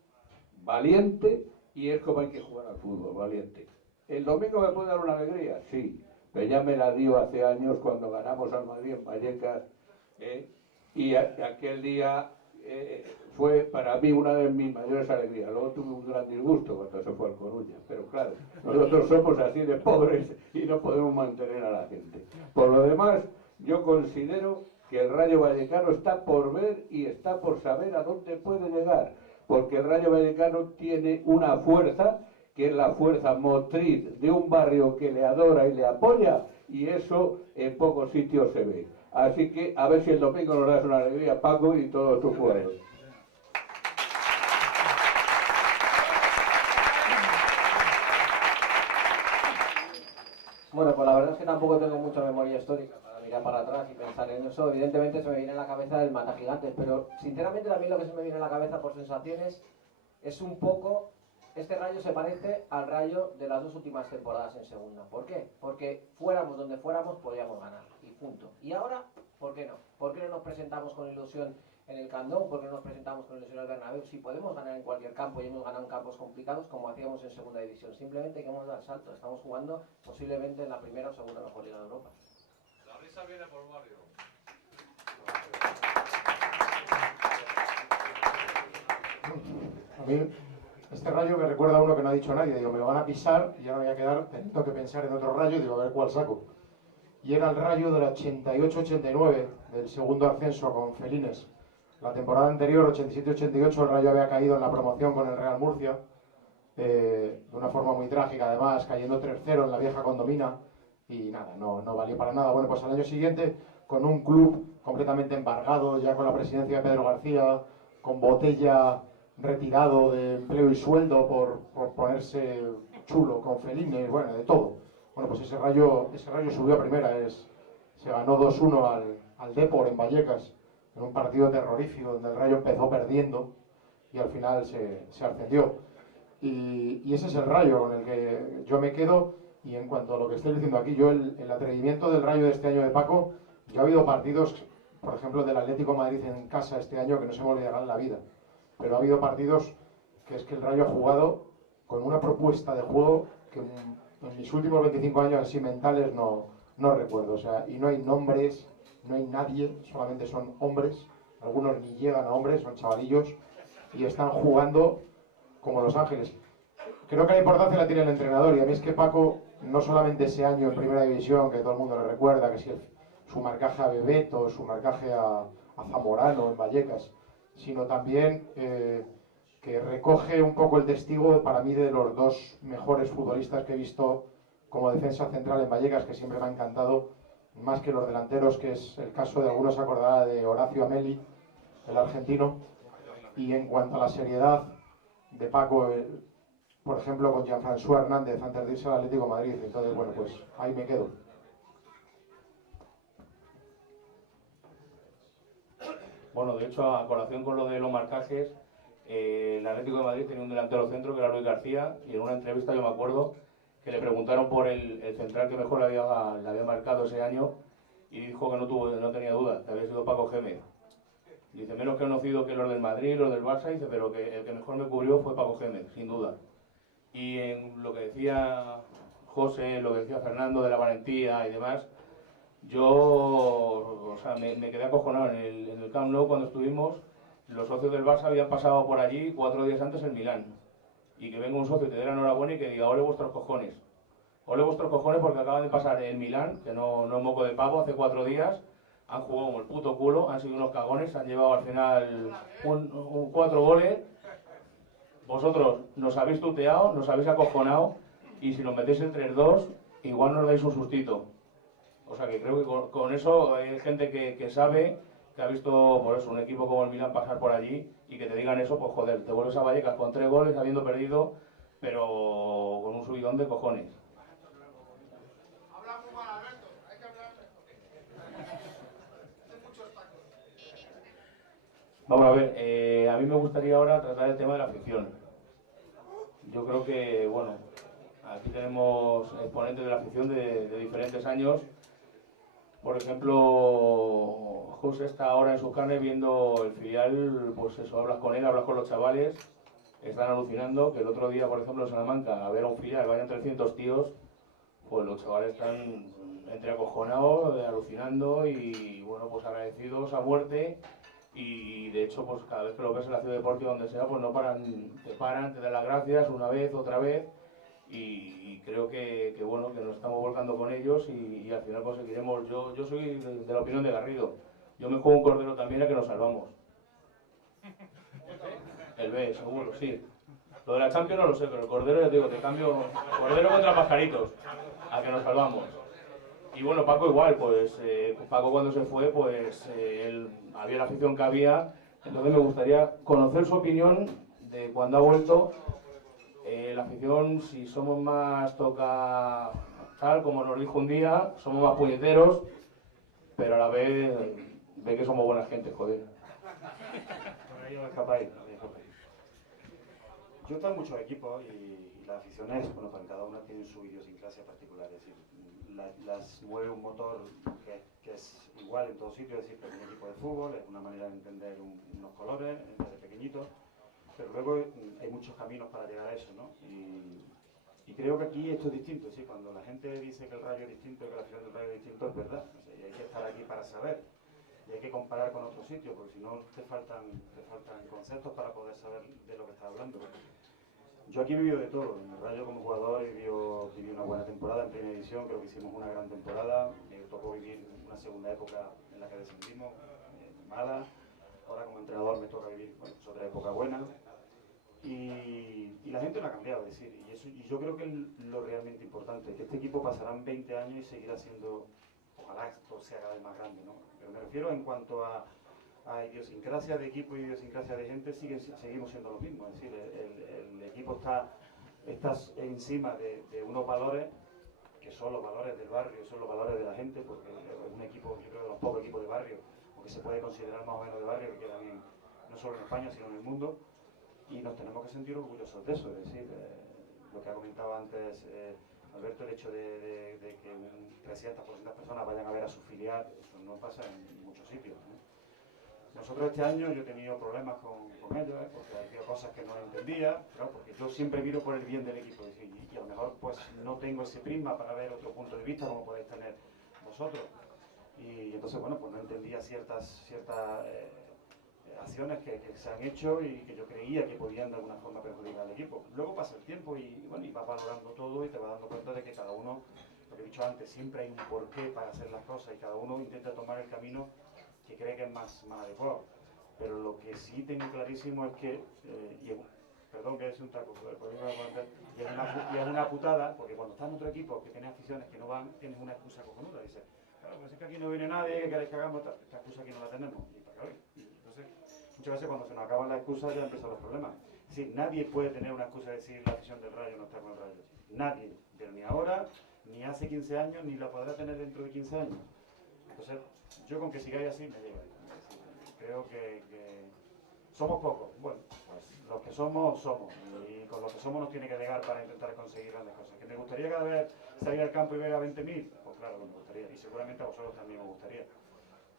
valiente, y es como hay que jugar al fútbol, valiente. ¿El domingo me puede dar una alegría? Sí, pero ya me la dio hace años cuando ganamos al Madrid en Vallecas, y aquel día fue para mí una de mis mayores alegrías. Luego tuve un gran disgusto cuando se fue al Coruña, pero claro, nosotros somos así de pobres y no podemos mantener a la gente. Por lo demás, yo considero que el Rayo Vallecano está por ver y está por saber a dónde puede llegar, porque el Rayo Vallecano tiene una fuerza que es la fuerza motriz de un barrio que le adora y le apoya, y eso en pocos sitios se ve. Así que a ver si el domingo nos das una alegría, Paco, y todos tus jugadores. Bueno, pues la verdad es que tampoco tengo mucha memoria histórica para mirar para atrás y pensar en eso. Evidentemente se me viene a la cabeza el Mata Gigantes, pero sinceramente también lo que se me viene a la cabeza por sensaciones es un poco... Este Rayo se parece al Rayo de las dos últimas temporadas en segunda. ¿Por qué? Porque fuéramos donde fuéramos podíamos ganar, y punto. Y ahora, ¿por qué no? ¿Por qué no nos presentamos con ilusión en el Camp Nou? ¿Por qué no nos presentamos con ilusión en el Bernabéu? Si podemos ganar en cualquier campo y hemos ganado en campos complicados como hacíamos en segunda división. Simplemente que hemos dado el salto. Estamos jugando posiblemente en la primera o segunda mejor liga de Europa. La risa viene por barrio. A mí, este Rayo me recuerda a uno que no ha dicho nadie. Digo, me lo van a pisar y ahora me voy a quedar teniendo que pensar en otro Rayo y digo, a ver cuál saco. Y era el Rayo del 88-89, del segundo ascenso con Felines. La temporada anterior, 87-88, el Rayo había caído en la promoción con el Real Murcia, de una forma muy trágica además, cayendo 3-0 en la vieja Condomina, y nada, no valió para nada. Bueno, pues al año siguiente, con un club completamente embargado, ya con la presidencia de Pedro García, con Botella retirado de empleo y sueldo por ponerse chulo con Felines, bueno, de todo. Bueno, pues ese Rayo subió a primera, se ganó 2-1 al Depor en Vallecas, en un partido terrorífico donde el Rayo empezó perdiendo y al final se ascendió. Y ese es el Rayo con el que yo me quedo. Y en cuanto a lo que estoy diciendo aquí, yo el atrevimiento del Rayo de este año de Paco, yo ha habido partidos, por ejemplo, del Atlético de Madrid en casa este año que no se me olvidarán en la vida. Pero ha habido partidos que es que el Rayo ha jugado con una propuesta de juego que en mis últimos 25 años así mentales no recuerdo. O sea, y no hay nombres, no hay nadie, solamente son hombres. Algunos ni llegan a hombres, son chavalillos y están jugando como Los Ángeles. Creo que la importancia la tiene el entrenador, y a mí es que Paco, no solamente ese año en Primera División, que todo el mundo le recuerda, que si su marcaje a Bebeto, su marcaje a Zamorano en Vallecas, sino también que recoge un poco el testigo para mí de los dos mejores futbolistas que he visto como defensa central en Vallecas, que siempre me ha encantado, más que los delanteros, que es el caso de algunos, acordará de Horacio Ameli, el argentino. Y en cuanto a la seriedad de Paco, por ejemplo, con Jean-François Hernández antes de irse al Atlético de Madrid. Entonces, bueno, pues ahí me quedo. Bueno, de hecho, a colación con lo de los marcajes, el Atlético de Madrid tenía un delantero centro que era Luis García, y en una entrevista yo me acuerdo que le preguntaron por el central que mejor le había marcado ese año, y dijo que no tenía duda, que había sido Paco Gémez. Dice, menos conocido que los del Madrid, los del Barça, dice, pero que el que mejor me cubrió fue Paco Gémez, sin duda. Y en lo que decía José, lo que decía Fernando de la valentía y demás, yo, o sea, me quedé acojonado en el Camp Nou cuando estuvimos. Los socios del Barça habían pasado por allí 4 días antes el Milán, y que venga un socio y te dé la enhorabuena y que diga, ole vuestros cojones porque acaban de pasar el Milán, que no es moco de pavo, hace 4 días, han jugado como el puto culo, han sido unos cagones, han llevado al final 4 goles. Vosotros nos habéis tuteado, nos habéis acojonado, y si nos metéis el 3-2, igual nos dais un sustito. O sea que creo que con eso hay gente que sabe, que ha visto por eso un equipo como el Milan pasar por allí, y que te digan eso, pues joder, te vuelves a Vallecas con 3 goles habiendo perdido, pero con un subidón de cojones. Habla muy mal, Alberto, hay que hablar mejor. Hace muchos tacos. Vamos a ver, a mí me gustaría ahora tratar el tema de la afición. Yo creo que, bueno, aquí tenemos exponentes de la afición de diferentes años. Por ejemplo, José está ahora en sus carnes viendo el filial, pues eso, hablas con él, hablas con los chavales, están alucinando, que el otro día, por ejemplo, en Salamanca, a ver a un filial, vayan 300 tíos, pues los chavales están entre acojonados, alucinando y, bueno, pues agradecidos a muerte. y de hecho pues cada vez que lo ves en la ciudad deportiva donde sea, pues no paran, te dan las gracias una vez, otra vez, y creo que bueno, que nos estamos volcando con ellos y al final conseguiremos. Yo soy de la opinión de Garrido, yo me juego un cordero también a que nos salvamos. El B, seguro, sí. Lo de la Champions no lo sé, pero el cordero, ya te digo, te cambio cordero contra pajaritos, a que nos salvamos. Y bueno, Paco igual, pues Paco cuando se fue, pues había la afición que había, entonces me gustaría conocer su opinión de cuando ha vuelto. La afición, si somos más toca tal, como nos dijo un día, somos más puñeteros, pero a la vez ve que somos buena gente, joder. Por ahí os escapáis, no os escapáis. Yo he estado en muchos equipos y las aficiones, bueno, para cada una tienen su idiosincrasia particular, es decir, las mueve un motor que es igual en todos sitios, es decir, que es un equipo de fútbol, es una manera de entender unos colores desde pequeñitos, pero luego hay muchos caminos para llegar a eso, ¿no? Y creo que aquí esto es distinto, ¿sí? Cuando la gente dice que el Rayo es distinto, que la afición del Rayo es distinto, es verdad, o sea, y hay que estar aquí para saber, y hay que comparar con otros sitios, porque si no te faltan conceptos para poder saber de lo que estás hablando. Yo aquí he vivido de todo, en el Rayo como jugador viví una buena temporada en primera división, creo que hicimos una gran temporada, me tocó vivir una segunda época en la que descendimos, mala, ahora como entrenador me toca vivir otra época buena, y la gente no ha cambiado, es decir, y yo creo que es lo realmente importante, que este equipo pasarán 20 años y seguirá siendo, ojalá esto sea cada vez más grande, ¿no? Pero me refiero en cuanto a idiosincrasia de equipo y idiosincrasia de gente, seguimos siendo lo mismo, es decir, el equipo está encima de unos valores que son los valores del barrio, son los valores de la gente, porque es un equipo, yo creo, de los pocos equipos de barrio, porque se puede considerar más o menos de barrio, que quedan no solo en España, sino en el mundo, y nos tenemos que sentir orgullosos de eso, es decir, lo que ha comentado antes Alberto, el hecho de que 300 o 400 personas vayan a ver a su filial, eso no pasa en muchos sitios, ¿no? Nosotros este año yo he tenido problemas con ellos, porque había cosas que no entendía, claro, porque yo siempre miro por el bien del equipo y a lo mejor pues no tengo ese prisma para ver otro punto de vista como podéis tener vosotros. Y entonces, bueno, pues no entendía ciertas acciones que se han hecho y que yo creía que podían de alguna forma perjudicar al equipo. Luego pasa el tiempo y bueno, y vas valorando todo y te vas dando cuenta de que cada uno, lo que he dicho antes, siempre hay un porqué para hacer las cosas y cada uno intenta tomar el camino que cree que es más adecuado. Pero lo que sí tengo clarísimo es que, perdón que es un taco, y es una putada, porque cuando estás en otro equipo que tiene aficiones que no van, tienes una excusa cojonuda. Dices, claro, pues es que aquí no viene nadie, que queréis que hagamos esta excusa aquí no la tenemos. ¿Y para qué hoy? Entonces, muchas veces cuando se nos acaban las excusas ya empiezan los problemas. Es decir, nadie puede tener una excusa de decir la afición del Rayo no está con el Rayo. Nadie, pero ni ahora, ni hace 15 años, ni la podrá tener dentro de 15 años. Entonces, yo con que sigáis así me llega. Creo que somos pocos. Bueno, pues los que somos, somos. Y con los que somos nos tiene que llegar para intentar conseguir grandes cosas. ¿Que me gustaría cada vez salir al campo y ver a 20.000? Pues claro que me gustaría. Y seguramente a vosotros también os gustaría.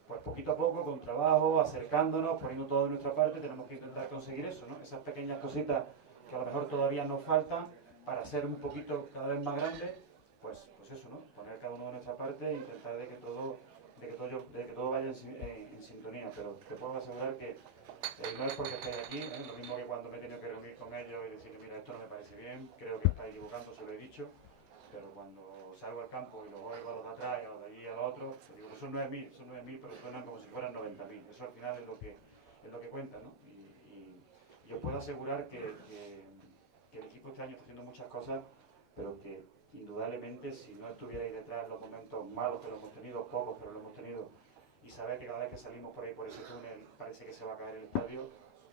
Pues poquito a poco, con trabajo, acercándonos, poniendo todo de nuestra parte, tenemos que intentar conseguir eso, ¿no? Esas pequeñas cositas que a lo mejor todavía nos faltan para ser un poquito cada vez más grandes, pues eso, ¿no? Poner cada uno de nuestra parte e intentar de que todo vaya en sintonía, pero te puedo asegurar que no es porque estáis aquí, lo mismo que cuando me he tenido que reunir con ellos y decirles, mira, esto no me parece bien, creo que estáis equivocando, se lo he dicho, pero cuando salgo al campo y los oigo a los de atrás y a los de allí y a los otros, digo, son 9.000, pero suenan como si fueran 90.000, eso al final es lo que cuenta, ¿no? Y os puedo asegurar que el equipo este año está haciendo muchas cosas, pero que indudablemente si no estuvierais detrás los momentos malos que lo hemos tenido, pocos pero lo hemos tenido, y saber que cada vez que salimos por ahí por ese túnel parece que se va a caer el estadio,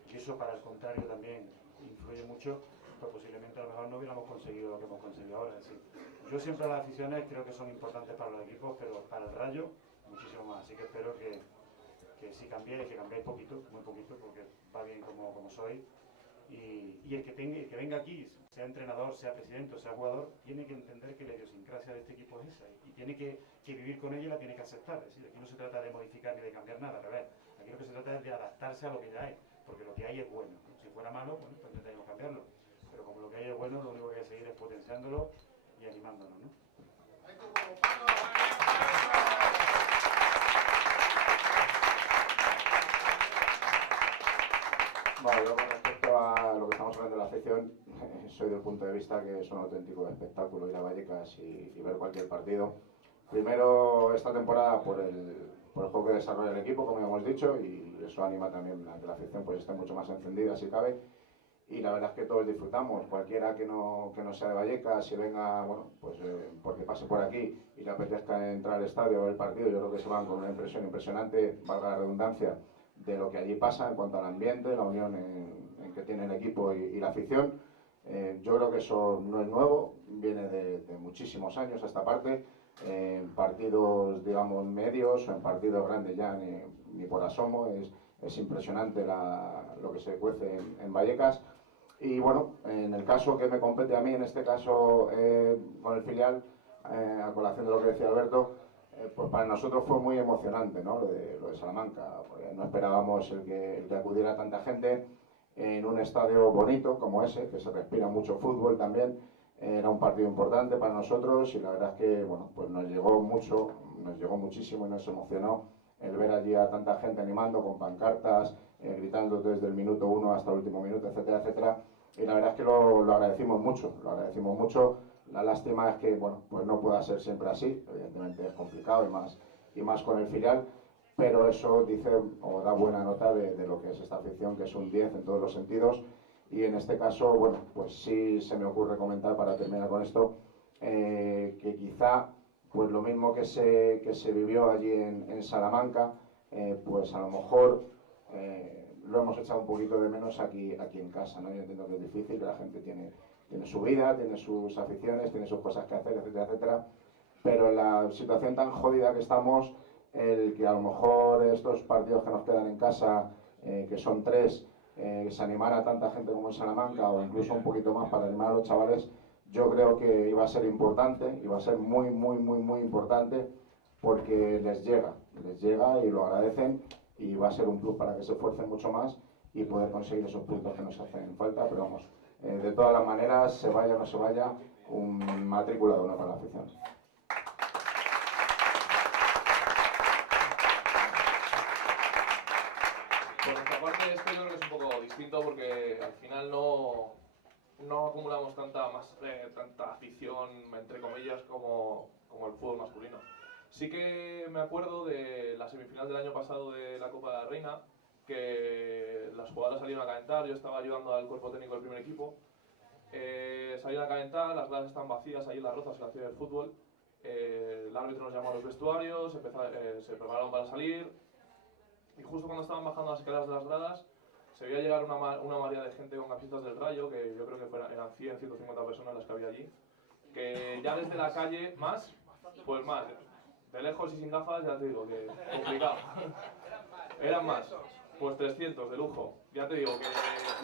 y eso para el contrario también influye mucho, pues posiblemente a lo mejor no hubiéramos conseguido lo que hemos conseguido ahora. Es decir, yo siempre las aficiones creo que son importantes para los equipos, pero para el Rayo muchísimo más, así que espero que si cambiéis, que cambiéis poquito, muy poquito, porque va bien como sois. Y el que venga aquí, sea entrenador, sea presidente o sea jugador, tiene que entender que la idiosincrasia de este equipo es esa y tiene que vivir con ella y la tiene que aceptar. Es decir, aquí no se trata de modificar ni de cambiar nada, al revés. Aquí lo que se trata es de adaptarse a lo que ya hay, porque lo que hay es bueno. Si fuera malo, bueno, pues intentaríamos cambiarlo. Pero como lo que hay es bueno, lo único que hay que seguir es potenciándolo y animándonos, ¿no? Bueno, yo con respecto a lo que estamos hablando de la afición, soy del punto de vista que es un auténtico espectáculo ir a Vallecas y ver cualquier partido. Primero, esta temporada por el juego que desarrolla el equipo, como ya hemos dicho, y eso anima también a que la afición pues, esté mucho más encendida si cabe. Y la verdad es que todos disfrutamos, cualquiera que no sea de Vallecas, si venga, bueno, pues porque pase por aquí y le apetezca entrar al estadio a ver el partido, yo creo que se van con una impresión impresionante, valga la redundancia, de lo que allí pasa en cuanto al ambiente, la unión en que tiene el equipo y la afición. Yo creo que eso no es nuevo, viene de muchísimos años a esta parte, en partidos, digamos, medios o en partidos grandes ya ni por asomo, es impresionante lo que se cuece en Vallecas. Y bueno, en el caso que me compete a mí, en este caso con el filial, a colación de lo que decía Alberto, pues para nosotros fue muy emocionante, ¿no? Lo de Salamanca, porque no esperábamos el que acudiera tanta gente en un estadio bonito como ese, que se respira mucho fútbol también. Era un partido importante para nosotros y la verdad es que bueno, pues nos llegó muchísimo y nos emocionó el ver allí a tanta gente animando con pancartas, gritando desde el minuto 1 hasta el último minuto, etcétera, etcétera. Y la verdad es que lo agradecimos mucho. La lástima es que bueno, pues no pueda ser siempre así, evidentemente es complicado y más con el filial, pero eso dice o da buena nota de lo que es esta afición, que es un 10 en todos los sentidos. Y en este caso, bueno, pues sí se me ocurre comentar para terminar con esto, que quizá pues lo mismo que se vivió allí en Salamanca, pues a lo mejor lo hemos echado un poquito de menos aquí en casa, ¿no? Yo entiendo que es difícil, que la gente tiene su vida, tiene sus aficiones, tiene sus cosas que hacer, etcétera, etcétera, pero en la situación tan jodida que estamos, el que a lo mejor estos partidos que nos quedan en casa, que son 3, se animara a tanta gente como en Salamanca o incluso un poquito más para animar a los chavales, yo creo que iba a ser importante, iba a ser muy importante, porque les llega y lo agradecen y va a ser un plus para que se esfuercen mucho más y poder conseguir esos puntos que nos hacen falta, pero vamos, de todas las maneras, se vaya o no se vaya, un matrícula de honor para la afición. Por nuestra parte, esto yo creo que es un poco distinto porque al final no acumulamos tanta afición, entre comillas, como el fútbol masculino. Sí que me acuerdo de la semifinal del año pasado de la Copa de la Reina, que las jugadoras salieron a calentar, yo estaba ayudando al cuerpo técnico del primer equipo, salieron a calentar, las gradas están vacías ahí en Las Rozas, en la ciudad del fútbol, el árbitro nos llamó a los vestuarios, se prepararon para salir, y justo cuando estaban bajando las escaleras de las gradas, se veía llegar una marea de gente con camisetas del Rayo, que yo creo que eran 100, 150 personas las que había allí, que ya desde la calle, pues más, de lejos y sin gafas, ya te digo, que complicado. Eran más, pues 300, de lujo. Ya te digo, que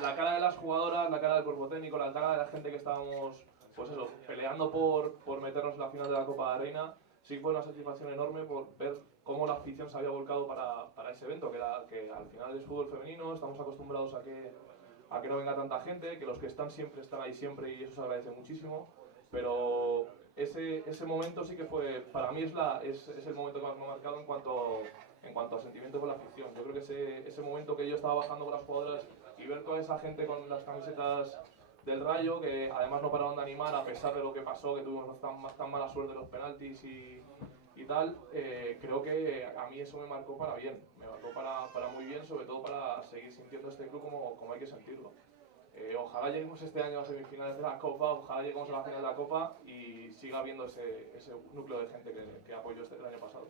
la cara de las jugadoras, la cara del cuerpo técnico, la cara de la gente que estábamos, pues eso, peleando por meternos en la final de la Copa de la Reina, sí fue una satisfacción enorme por ver cómo la afición se había volcado para ese evento, que al final es fútbol femenino, estamos acostumbrados a que no venga tanta gente, que los que están ahí siempre y eso se agradece muchísimo, pero ese momento sí que fue, para mí es el momento que más me ha marcado en cuanto a sentimiento con la afición. Yo creo que ese momento que yo estaba bajando con las jugadoras y ver toda esa gente con las camisetas del Rayo, que además no paraban de animar a pesar de lo que pasó, que tuvimos tan mala suerte en los penaltis y tal, creo que a mí eso me marcó para bien, me marcó para muy bien, sobre todo para seguir sintiendo este club como hay que sentirlo. Ojalá lleguemos este año a las semifinales de la Copa, ojalá lleguemos a la final de la Copa y siga habiendo ese núcleo de gente que apoyó el año pasado.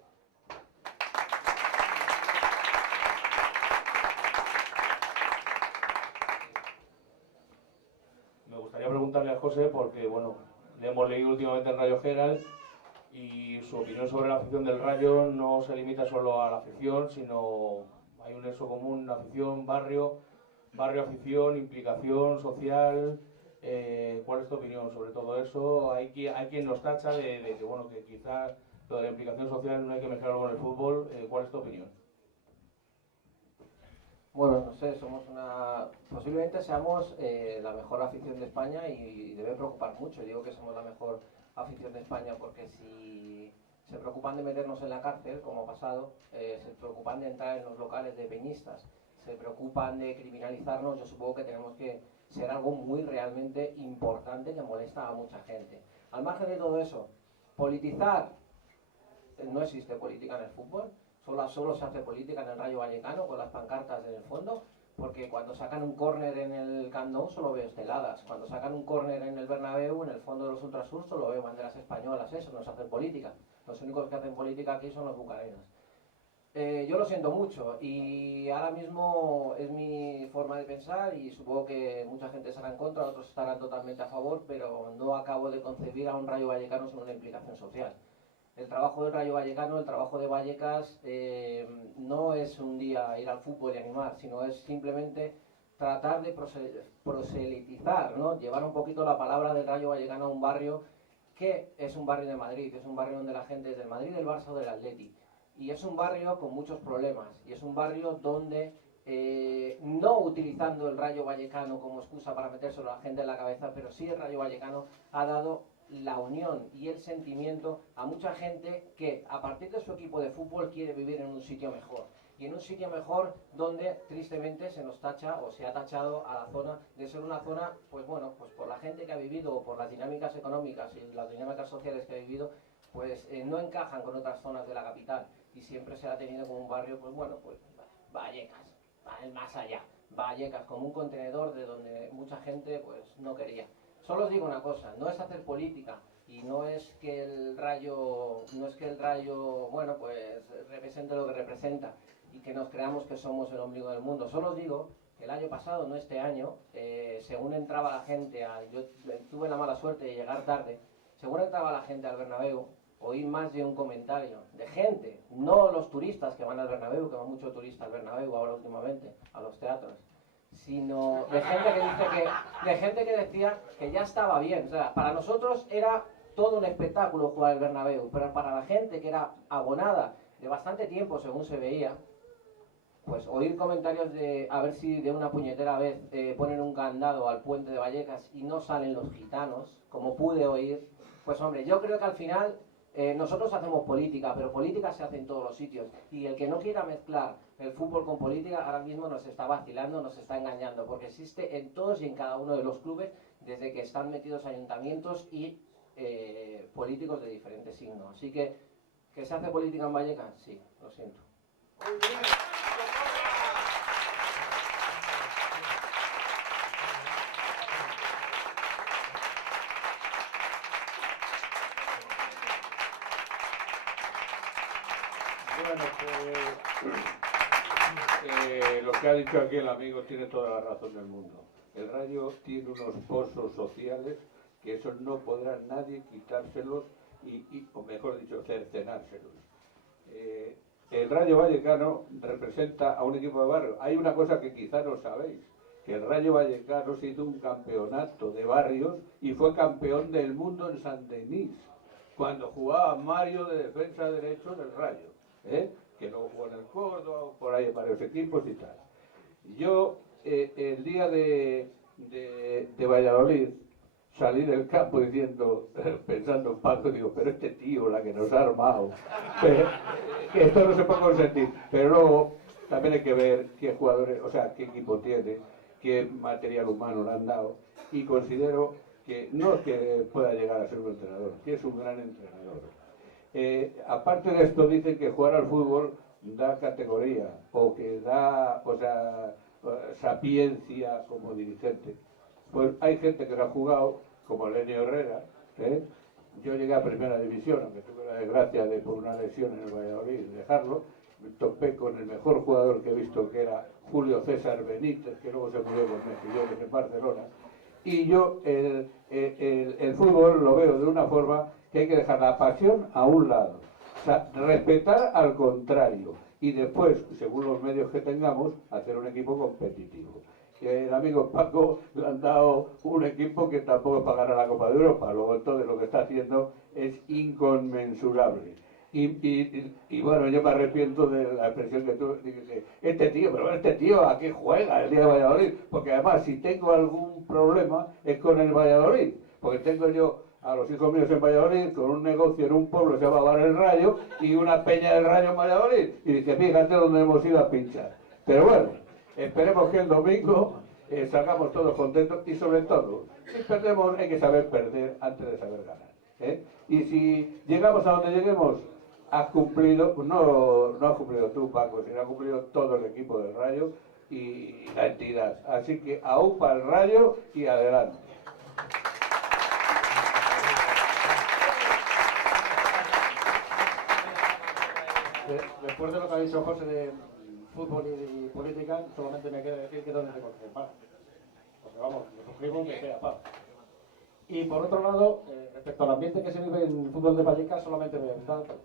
Me gustaría preguntarle a José porque, bueno, le hemos leído últimamente en Rayo Herald y su opinión sobre la afición del Rayo no se limita solo a la afición, sino hay un nexo común, afición, barrio, afición, implicación social. ¿Cuál es tu opinión sobre todo eso? Hay quien nos tacha de que, bueno, que quizás lo de la implicación social no hay que mezclarlo con el fútbol. ¿Cuál es tu opinión? Bueno, no sé, posiblemente seamos la mejor afición de España y debe preocupar mucho. Digo que somos la mejor afición de España porque si se preocupan de meternos en la cárcel, como ha pasado, se preocupan de entrar en los locales de peñistas, se preocupan de criminalizarnos, yo supongo que tenemos que ser algo muy realmente importante que molesta a mucha gente. Al margen de todo eso, politizar, no existe política en el fútbol, solo se hace política en el Rayo Vallecano con las pancartas en el fondo, porque cuando sacan un córner en el Camp Nou solo veo esteladas, cuando sacan un córner en el Bernabéu, en el fondo de los Ultrasur solo veo banderas españolas, eso no se hace política. Los únicos que hacen política aquí son los bucareños. Yo lo siento mucho y ahora mismo es mi forma de pensar y supongo que mucha gente estará en contra, otros estarán totalmente a favor, pero no acabo de concebir a un Rayo Vallecano sin una implicación social. El trabajo del Rayo Vallecano, el trabajo de Vallecas, no es un día ir al fútbol y animar, sino es simplemente tratar de proselitizar, ¿no? Llevar un poquito la palabra del Rayo Vallecano a un barrio que es un barrio de Madrid, es un barrio donde la gente es del Madrid, del Barça o del Atleti. Y es un barrio con muchos problemas, y es un barrio donde, no utilizando el Rayo Vallecano como excusa para metérselo a la gente en la cabeza, pero sí el Rayo Vallecano ha dado la unión y el sentimiento a mucha gente que a partir de su equipo de fútbol quiere vivir en un sitio mejor. Y en un sitio mejor donde tristemente se nos tacha o se ha tachado a la zona de ser una zona, pues bueno, pues por la gente que ha vivido o por las dinámicas económicas y las dinámicas sociales que ha vivido, pues no encajan con otras zonas de la capital y siempre se ha tenido como un barrio, pues bueno, pues Vallecas, el más allá, Vallecas como un contenedor de donde mucha gente pues no quería. Solo os digo una cosa, no es hacer política y no es que el Rayo, bueno, pues represente lo que representa y que nos creamos que somos el ombligo del mundo. Solo os digo que el año pasado, no este año, según entraba la gente, yo tuve la mala suerte de llegar tarde, según entraba la gente al Bernabéu, oí más de un comentario de gente, no los turistas que van al Bernabéu, que van mucho turista al Bernabéu ahora últimamente, a los teatros, sino de gente que decía que ya estaba bien. O sea, para nosotros era todo un espectáculo jugar al Bernabéu, pero para la gente que era abonada de bastante tiempo, según se veía, pues oír comentarios de a ver si de una puñetera vez ponen un candado al puente de Vallecas y no salen los gitanos, como pude oír, pues hombre, yo creo que al final nosotros hacemos política, pero política se hace en todos los sitios. Y el que no quiera mezclar el fútbol con política ahora mismo nos está vacilando, nos está engañando, porque existe en todos y en cada uno de los clubes desde que están metidos ayuntamientos y políticos de diferentes signos. Así que se hace política en Vallecas, sí, lo siento. Bueno, pues lo que ha dicho aquí el amigo tiene toda la razón del mundo. El Rayo tiene unos pozos sociales que eso no podrá nadie quitárselos o mejor dicho, cercenárselos. El Rayo Vallecano representa a un equipo de barrio. Hay una cosa que quizá no sabéis, que el Rayo Vallecano se hizo un campeonato de barrios y fue campeón del mundo en Saint-Denis, cuando jugaba Mario de defensa derecho del Rayo. Que luego jugó en el Córdoba, por ahí en varios equipos y tal. Yo, el día de Valladolid, salí del campo diciendo, pensando en Paco, digo, pero este tío, la que nos ha armado, que esto no se puede consentir. Pero luego también hay que ver qué jugadores, o sea, qué equipo tiene, qué material humano le han dado, y considero que no es que pueda llegar a ser un entrenador, que es un gran entrenador. Aparte de esto, dicen que jugar al fútbol da categoría o que da, o sea, sapiencia como dirigente. Pues hay gente que lo ha jugado, como Lenny Herrera. Yo llegué a primera división, aunque tuve la desgracia de por una lesión en el Valladolid dejarlo. Me topé con el mejor jugador que he visto, que era Julio César Benítez, que luego se murió con Mejillones en Barcelona. Y yo el fútbol lo veo de una forma que hay que dejar la pasión a un lado, o sea, respetar al contrario y después, según los medios que tengamos, hacer un equipo competitivo. Que el amigo Paco le han dado un equipo que tampoco es para ganar la Copa de Europa, luego entonces lo que está haciendo es inconmensurable. Y bueno, yo me arrepiento de la expresión que tú dijiste, este tío, ¿a qué juega el día de Valladolid? Porque además, si tengo algún problema, es con el Valladolid, porque tengo yo a los hijos míos en Valladolid, con un negocio en un pueblo que se llama Bar el Rayo, y una peña del Rayo en Valladolid, y dice, fíjate dónde hemos ido a pinchar. Pero bueno, Esperemos que el domingo salgamos todos contentos y sobre todo, si perdemos hay que saber perder antes de saber ganar. Y si llegamos a donde lleguemos, has cumplido, no has cumplido tú, Paco, sino ha cumplido todo el equipo del Rayo y la entidad. Así que aún para el Rayo y adelante. Después de lo que ha dicho José de fútbol y política, solamente me queda decir que donde se conoce paz. Porque vamos, lo suscribo que sea paz. Y por otro lado, respecto al ambiente que se vive en el fútbol de Vallecas, solamente me voy a decir,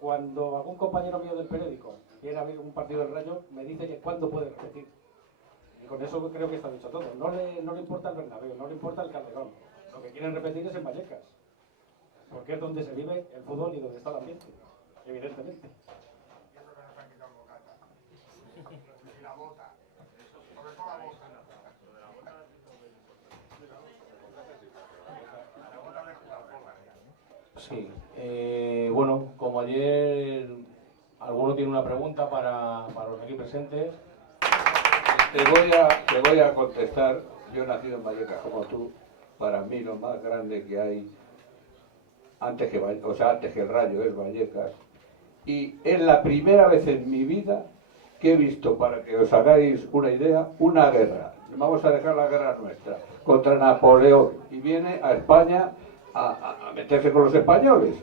cuando algún compañero mío del periódico viene a ver un partido del Rayo, me dice que cuándo puede repetir. Y con eso creo que está dicho todo. No le importa el Bernabéu, no le importa el Calderón. Lo que quieren repetir es en Vallecas. Porque es donde se vive el fútbol y donde está el ambiente, evidentemente. La bota. Sobre todo la bota. Sí, bueno, como ayer alguno tiene una pregunta para los aquí presentes. Te voy a contestar. Yo he nacido en Vallecas como tú. Para mí lo más grande que hay antes que el Rayo es Vallecas. Y es la primera vez en mi vida que he visto, para que os hagáis una idea, una guerra. Vamos a dejar la guerra nuestra contra Napoleón y viene a España a meterse con los españoles.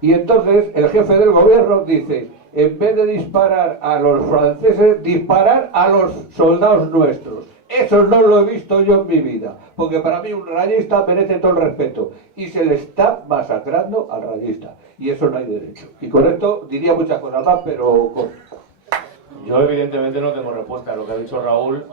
Y entonces el jefe del gobierno dice, en vez de disparar a los franceses, disparar a los soldados nuestros. Eso no lo he visto yo en mi vida, porque para mí un rayista merece todo el respeto y se le está masacrando al rayista y eso no hay derecho. Y con esto diría muchas cosas más, pero yo evidentemente no tengo respuesta a lo que ha dicho Raúl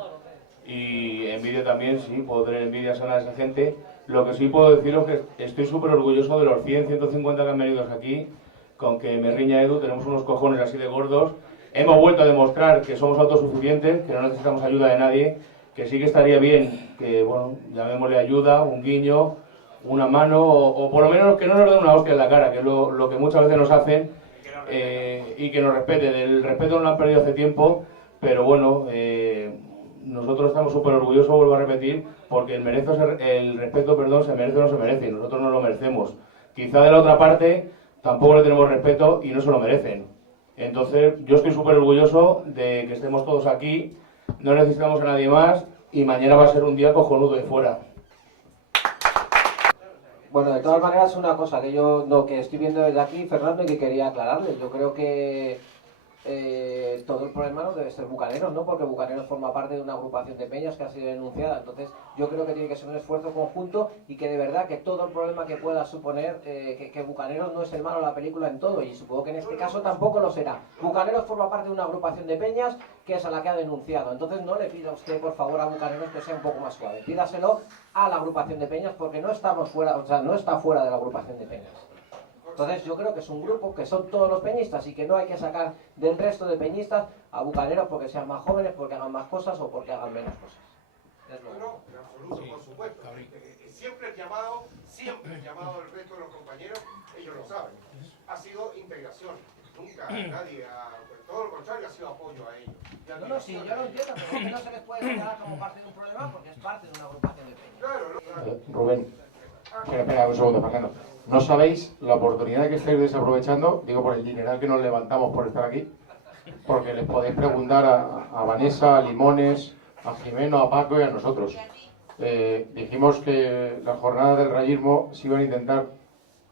y envidia también, sí, puedo tener envidia sana de esa gente. Lo que sí puedo deciros es que estoy súper orgulloso de los 100, 150 que han venido aquí, con que me riña Edu, tenemos unos cojones así de gordos. Hemos vuelto a demostrar que somos autosuficientes, que no necesitamos ayuda de nadie, que sí que estaría bien que, bueno, llamémosle ayuda, un guiño, una mano, o por lo menos que no nos den una hostia en la cara, que es lo que muchas veces nos hacen, y que nos respeten. El respeto no lo han perdido hace tiempo, pero bueno, nosotros estamos súper orgullosos, vuelvo a repetir, porque el respeto, perdón, se merece o no se merece, y nosotros no lo merecemos. Quizá de la otra parte tampoco le tenemos respeto y no se lo merecen. Entonces yo estoy súper orgulloso de que estemos todos aquí, no necesitamos a nadie más y mañana va a ser un día cojonudo de fuera. Bueno, de todas maneras, una cosa que yo lo que estoy viendo desde aquí, Fernando, y que quería aclararle, yo creo que todo el problema no debe ser Bucaneros, ¿no? Porque Bucaneros forma parte de una agrupación de peñas que ha sido denunciada, entonces yo creo que tiene que ser un esfuerzo conjunto y que de verdad que todo el problema que pueda suponer que Bucaneros no es el malo de la película en todo, y supongo que en este caso tampoco lo será. Bucaneros forma parte de una agrupación de peñas que es a la que ha denunciado, entonces no le pida usted por favor a Bucaneros que sea un poco más suave, pídaselo a la agrupación de peñas porque no estamos fuera, o sea, no está fuera de la agrupación de peñas. Entonces yo creo que es un grupo que son todos los peñistas y que no hay que sacar del resto de peñistas a Bucaneros porque sean más jóvenes, porque hagan más cosas o porque hagan menos cosas. Bueno, en absoluto, por supuesto. Siempre el llamado del resto de los compañeros, ellos lo saben, ha sido integración. Nunca nadie, todo lo contrario, ha sido apoyo a ellos. No, sí, yo lo entiendo, pero es que no se les puede señalar como parte de un problema porque es parte de una agrupación de peñas. Claro. Rubén, espera un segundo, Fernando. No sabéis la oportunidad que estáis desaprovechando, digo por el dineral que nos levantamos por estar aquí, porque les podéis preguntar a Vanessa, a Limones, a Jimeno, a Paco y a nosotros. Dijimos que las jornadas del rayismo se iban a intentar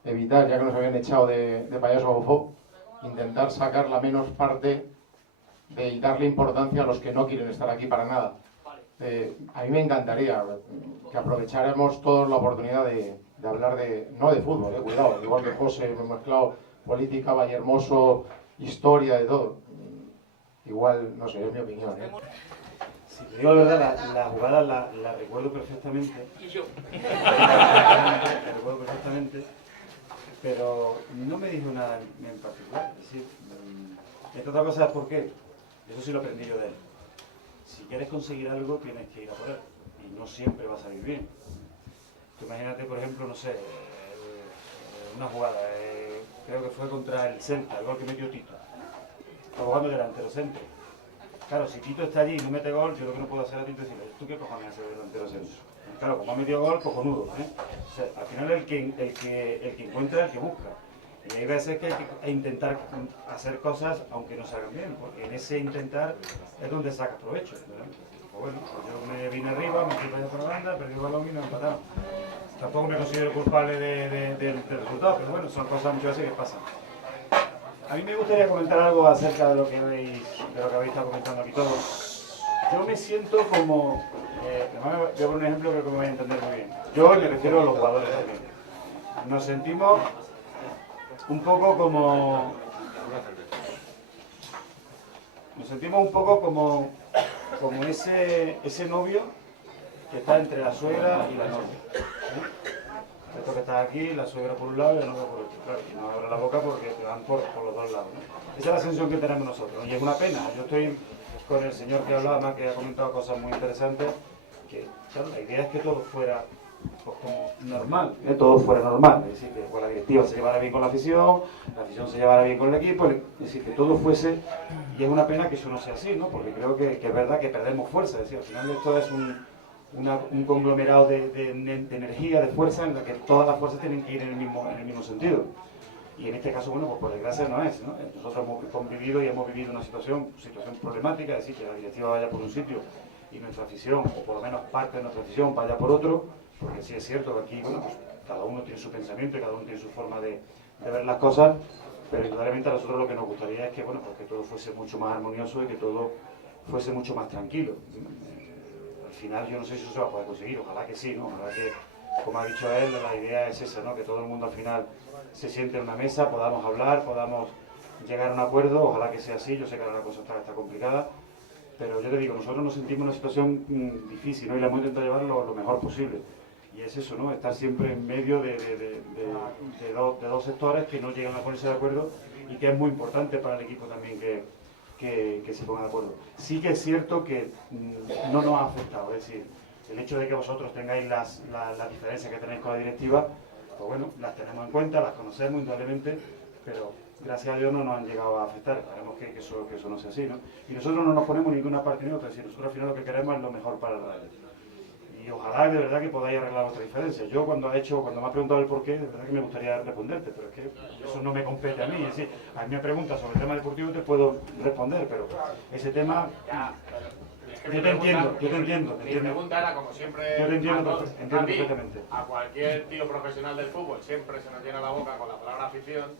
evitar, ya que nos habían echado de payaso bofó, intentar sacar la menos parte y darle importancia a los que no quieren estar aquí para nada. A mí me encantaría que aprovecháramos todos la oportunidad de hablar no de fútbol, cuidado, igual que José, hemos mezclado política, Vallehermoso, historia, de todo. Igual, no sé, es mi opinión. Si te digo la verdad, la jugada la recuerdo perfectamente. Y yo. La recuerdo perfectamente, pero no me dijo nada en particular. Es decir, entre otras cosas, ¿por qué? Eso sí lo aprendí yo de él. Si quieres conseguir algo, tienes que ir a por él. Y no siempre va a salir bien. Tú imagínate, por ejemplo, no sé, una jugada, creo que fue contra el Celta, el gol que metió Tito. Está jugando delantero centro. Claro, si Tito está allí y no mete gol, yo lo que no puedo hacer a Tito es decirle, ¿tú qué cojones haces delantero centro? Claro, como ha metido gol, cojonudo, ¿eh? O sea, al final el que encuentra es el que busca. Y hay veces que hay que intentar hacer cosas aunque no se hagan bien, porque en ese intentar es donde sacas provecho, ¿verdad? Pues bueno, yo me vine arriba, me fui para allá por la banda, perdí el balón y nos empatamos. Tampoco me considero culpable del resultado, pero bueno, son cosas muchas veces que pasan. A mí me gustaría comentar algo acerca de lo que habéis estado comentando aquí todos. Yo me siento como... voy a poner un ejemplo que me voy a entender muy bien. Yo me refiero a los jugadores también. Nos sentimos un poco como... Nos sentimos un poco como ese novio que está entre la suegra y la novia. ¿Sí? Esto que está aquí, la suegra por un lado y la novia por otro. Claro, y no abre la boca porque te van por los dos lados, ¿no? Esa es la sensación que tenemos nosotros. Y es una pena. Yo estoy con el señor que hablaba, más que ha comentado cosas muy interesantes, que claro, la idea es que todo fuera pues, como normal, ¿eh? Todo fuera normal. Es decir, que pues, la directiva se llevara bien con la afición se llevara bien con el equipo, es decir, que todo fuese, y es una pena que eso no sea así, ¿no? Porque creo que es verdad que perdemos fuerza, es decir, al final esto es un conglomerado de energía, de fuerza, en la que todas las fuerzas tienen que ir en el mismo sentido. Y en este caso, bueno, pues por desgracia no es, ¿no? Nosotros hemos convivido y hemos vivido una situación problemática, es decir, que la directiva vaya por un sitio y nuestra afición, o por lo menos parte de nuestra afición, vaya por otro, porque sí es cierto que aquí, bueno, pues cada uno tiene su pensamiento y cada uno tiene su forma de ver las cosas, pero indudablemente a nosotros lo que nos gustaría es que, bueno, pues que todo fuese mucho más armonioso y que todo fuese mucho más tranquilo. Al final yo no sé si eso se va a poder conseguir, ojalá que sí, ¿no? Ojalá que, como ha dicho él, la idea es esa, ¿no? Que todo el mundo al final se siente en una mesa, podamos hablar, podamos llegar a un acuerdo, ojalá que sea así. Yo sé que ahora la cosa está complicada, pero yo te digo, nosotros nos sentimos en una situación difícil, ¿no? Y la hemos intentado llevar lo mejor posible. Y es eso, ¿no? Estar siempre en medio de dos sectores que no llegan a ponerse de acuerdo y que es muy importante para el equipo también que se ponga de acuerdo. Sí que es cierto que no nos ha afectado, es decir, el hecho de que vosotros tengáis las diferencias que tenéis con la directiva, pues bueno, las tenemos en cuenta, las conocemos indudablemente, pero gracias a Dios no nos han llegado a afectar. Esperemos que eso no sea así, ¿no? Y nosotros no nos ponemos ni ninguna parte ni otra, es decir, nosotros al final lo que queremos es lo mejor para el Rayo. Y ojalá de verdad que podáis arreglar vuestra diferencia. Yo cuando me has preguntado el porqué, de verdad que me gustaría responderte, pero es que eso no me compete a mí. Es decir, a mí me preguntas sobre el tema deportivo y te puedo responder, pero ese tema... Yo te entiendo. Mi pregunta era, como siempre, yo te entiendo perfectamente. A cualquier tío profesional del fútbol siempre se nos llena la boca con la palabra afición.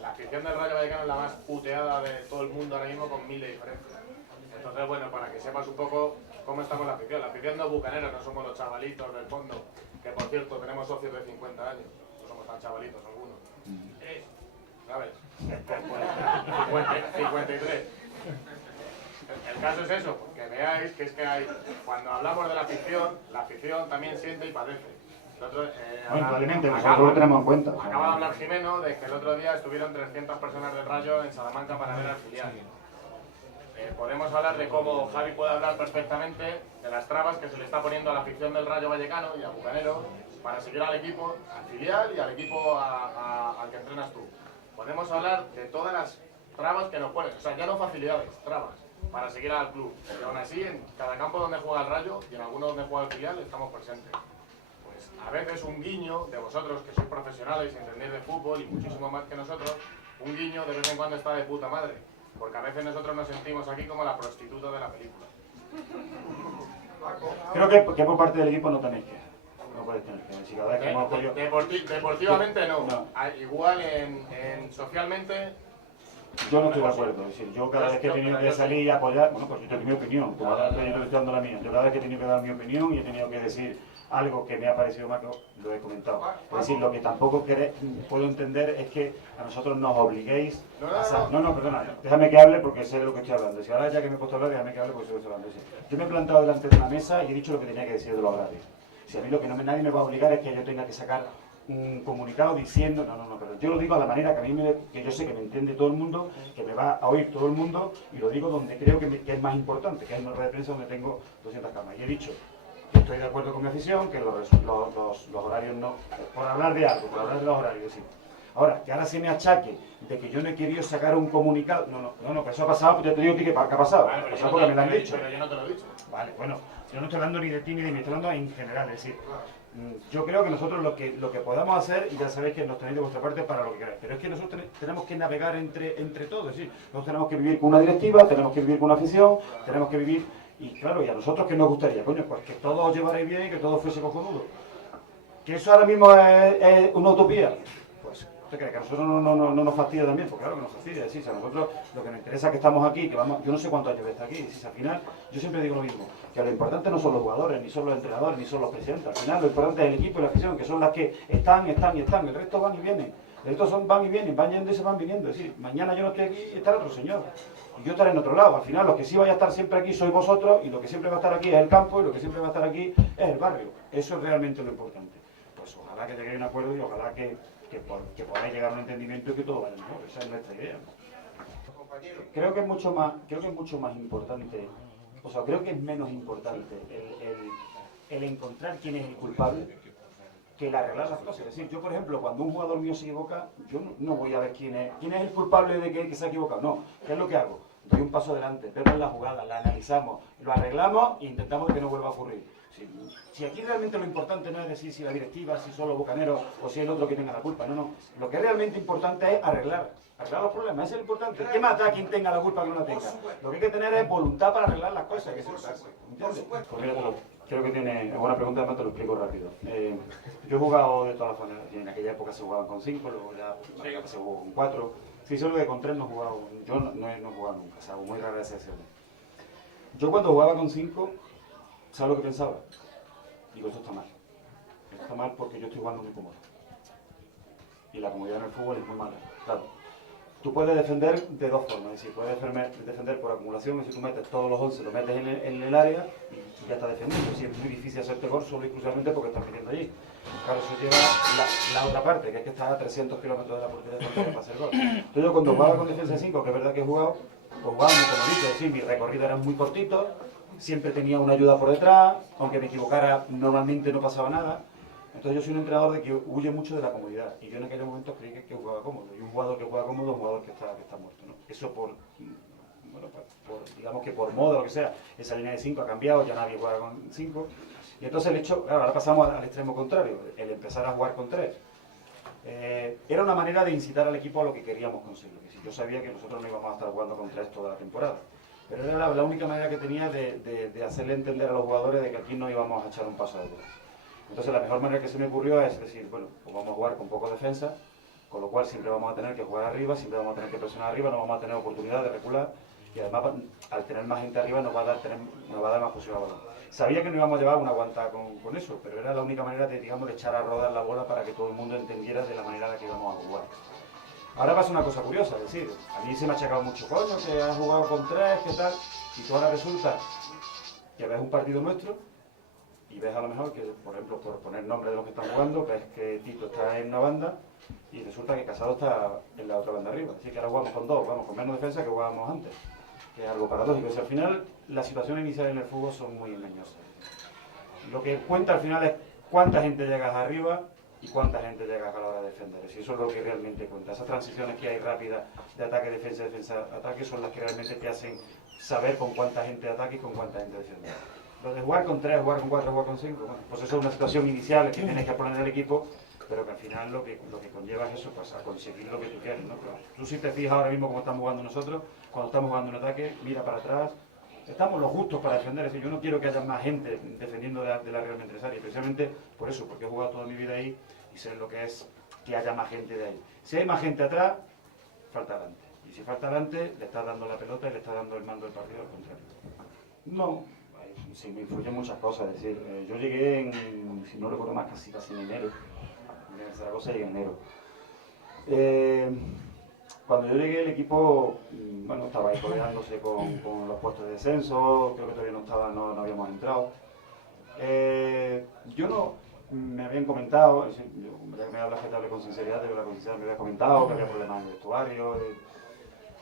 La afición del Rayo Vallecano es la más puteada de todo el mundo ahora mismo, con 1000 de diferencia. Entonces, bueno, para que sepas un poco cómo estamos la afición. La afición no es bucanera, no somos los chavalitos del fondo, que por cierto tenemos socios de 50 años, no somos tan chavalitos algunos. ¿Sabes? 53. El caso es eso, que veáis que es que cuando hablamos de la afición también siente y padece. Indudablemente, nosotros lo tenemos en cuenta. Acaba de hablar Jimeno de que el otro día estuvieron 300 personas del Rayo en Salamanca para ver al filial. Podemos hablar de cómo Javi puede hablar perfectamente de las trabas que se le está poniendo a la afición del Rayo Vallecano y a Bucanero para seguir al equipo, al filial y al equipo al que entrenas tú. Podemos hablar de todas las trabas que nos ponen, o sea, ya no facilidades, trabas, para seguir al club. Y aún así, en cada campo donde juega el Rayo y en alguno donde juega el filial, estamos presentes. Pues a veces un guiño de vosotros, que sois profesionales y entendéis de fútbol y muchísimo más que nosotros, un guiño de vez en cuando está de puta madre. Porque a veces nosotros nos sentimos aquí como la prostituta de la película. Creo que por parte del equipo no tenéis que. No podéis tener que. Si cada vez que hemos apoyado... Deportivamente no. Igual socialmente... Yo no estoy de acuerdo. Es decir, yo cada vez que he tenido que salir y apoyar... Bueno, pues yo tengo mi opinión. Como ahora yo estoy dando la mía. Yo cada vez que he tenido que dar mi opinión y he tenido que decir algo que me ha parecido mal, lo he comentado. Es decir, lo que tampoco puedo entender es que a nosotros nos obliguéis a... No, perdona, déjame que hable porque sé de lo que estoy hablando. Si ahora ya que me he puesto a hablar, déjame que hable porque sé de lo que estoy hablando. Yo me he plantado delante de una mesa y he dicho lo que tenía que decir de los horarios. Si a mí lo que nadie me va a obligar es que yo tenga que sacar un comunicado diciendo... No, pero yo lo digo a la manera que yo sé que me entiende todo el mundo, que me va a oír todo el mundo, y lo digo donde creo que es más importante, que es en una rueda de prensa donde tengo 200 camas. Y he dicho... Estoy de acuerdo con mi afición, que los horarios no... Por hablar de algo, por hablar de los horarios, sí. Ahora, que ahora se me achaque de que yo no he querido sacar un comunicado, no, que eso ha pasado, pues yo te digo que ha pasado. Vale, Ha pero pasado yo porque no me lo han te- dicho. Pero yo no te lo he dicho. Vale, bueno, yo no estoy hablando ni de ti ni de mí, estoy hablando en general, es decir, yo creo que nosotros lo que podamos hacer, y ya sabéis que nos tenéis de vuestra parte para lo que queráis, pero es que nosotros tenemos que navegar entre todos, es decir, nosotros tenemos que vivir con una directiva, tenemos que vivir con una afición, tenemos que vivir, y claro, y a nosotros ¿qué nos gustaría? Coño, pues que todos os llevarais bien y que todo fuese cojonudo. ¿Que eso ahora mismo es una utopía? Pues, ¿usted cree que a nosotros no nos fastidia también? Pues claro que nos fastidia, es decir, si a nosotros lo que nos interesa es que estamos aquí, que vamos, yo no sé cuántos años está aquí, si al final, yo siempre digo lo mismo, que lo importante no son los jugadores, ni son los entrenadores, ni son los presidentes, al final lo importante es el equipo y la afición, que son las que están, el resto van y vienen, el resto van y vienen, van yendo y se van viniendo, es decir, mañana yo no estoy aquí y estará otro señor, y yo estaré en otro lado, al final los que sí vais a estar siempre aquí sois vosotros, y lo que siempre va a estar aquí es el campo, y lo que siempre va a estar aquí es el barrio, eso es realmente lo importante. Pues ojalá que lleguéis a un acuerdo y ojalá que podáis llegar a un entendimiento y que todo vaya mejor, esa es nuestra idea. Creo que es mucho más importante, o sea, creo que es menos importante el encontrar quién es el culpable que el arreglar las cosas. Es decir, yo por ejemplo, cuando un jugador mío se equivoca, yo no voy a ver quién es el culpable de que se ha equivocado, no. ¿Qué es lo que hago? Doy un paso adelante, vemos la jugada, la analizamos, lo arreglamos e intentamos que no vuelva a ocurrir. Si aquí realmente lo importante no es decir si la directiva, si son los bucaneros o si el otro que tenga la culpa, no. Lo que es realmente importante es arreglar los problemas, ese es lo importante. ¿Qué más da quien tenga la culpa que no la tenga? Lo que hay que tener es voluntad para arreglar las cosas, que ¿entiendes? Pues mira, creo que tiene buena pregunta, además te lo explico rápido. Yo he jugado de todas las maneras, en aquella época se jugaban con 5, luego ya se jugó con 4. Sí, solo que con 3 no he jugado, yo no he jugado nunca, o sea, muy raras excepciones. Yo cuando jugaba con 5, ¿sabes lo que pensaba? Digo, esto está mal. Esto está mal porque yo estoy jugando muy cómodo. Y la comodidad en el fútbol es muy mala. Claro. Tú puedes defender de dos formas. Es decir, puedes defender por acumulación. Es decir, tú metes todos los 11, lo metes en el área y ya está defendiendo. Es decir, es muy difícil hacerte gol solo y exclusivamente porque estás metiendo allí. Claro, eso lleva la otra parte, que es que estás a 300 kilómetros de la portería para hacer gol. Entonces yo cuando jugaba con defensa 5, que es verdad que he jugado, pues jugaba muy comodito. Es decir, mi recorrido era muy cortito. Siempre tenía una ayuda por detrás, aunque me equivocara, normalmente no pasaba nada. Entonces yo soy un entrenador de que huye mucho de la comodidad. Y yo en aquellos momentos creí que jugaba cómodo. Y un jugador que juega cómodo es un jugador que está muerto, ¿no? Eso digamos que por moda o lo que sea, esa línea de 5 ha cambiado, ya nadie juega con 5. Y entonces el hecho, claro, ahora pasamos al extremo contrario, el empezar a jugar con 3. Era una manera de incitar al equipo a lo que queríamos conseguir. Es decir, yo sabía que nosotros no íbamos a estar jugando con 3 toda la temporada. Pero era la única manera que tenía de hacerle entender a los jugadores de que aquí no íbamos a echar un paso adelante. Entonces la mejor manera que se me ocurrió es decir, bueno, pues vamos a jugar con poco defensa, con lo cual siempre vamos a tener que jugar arriba, siempre vamos a tener que presionar arriba, no vamos a tener oportunidad de recular y además al tener más gente arriba nos va a dar más posibilidad de balón. Sabía que no íbamos a llevar una aguanta con eso, pero era la única manera de, digamos, de echar a rodar la bola para que todo el mundo entendiera de la manera en la que íbamos a jugar. Ahora pasa una cosa curiosa, es decir, a mí se me ha achacado mucho, coño, que has jugado con 3, ¿qué tal? Y tú ahora resulta que ves un partido nuestro y ves a lo mejor que, por ejemplo, por poner nombre de los que están jugando, ves que Tito está en una banda y resulta que Casado está en la otra banda arriba. Así que ahora jugamos con 2, vamos con menos defensa que jugábamos antes, que es algo paradójico. O sea, al final, las situaciones iniciales en el fútbol son muy engañosas. Lo que cuenta al final es cuánta gente llegas arriba y cuánta gente llegas a la hora de defender. Es decir, eso es lo que realmente cuenta. Esas transiciones que hay rápidas de ataque, defensa, defensa, ataque son las que realmente te hacen saber con cuánta gente ataque y con cuánta gente defiende. Lo de jugar con 3, jugar con 4, jugar con 5, bueno, pues eso es una situación inicial que tienes que poner en el equipo, pero que al final lo que conlleva es eso, pues a conseguir lo que tú quieres, ¿no? Pero tú si te fijas ahora mismo cómo estamos jugando nosotros, cuando estamos jugando un ataque, mira para atrás, estamos los justos para defender. Es decir, yo no quiero que haya más gente defendiendo de la realmente necesaria, precisamente por eso, porque he jugado toda mi vida ahí y sé lo que es que haya más gente de ahí. Si hay más gente atrás, falta adelante. Y si falta adelante, le estás dando la pelota y le estás dando el mando del partido al contrario. No, sí, me influyen muchas cosas. Es decir, yo llegué si no recuerdo más, casi en enero. En Zaragoza llegué en enero. Cuando yo llegué el equipo, bueno, estaba ahí codeándose con los puestos de descenso, creo que todavía no habíamos entrado. Yo no, me habían comentado, ya que me hablas que te hable con sinceridad, me había comentado que había problemas en el vestuario.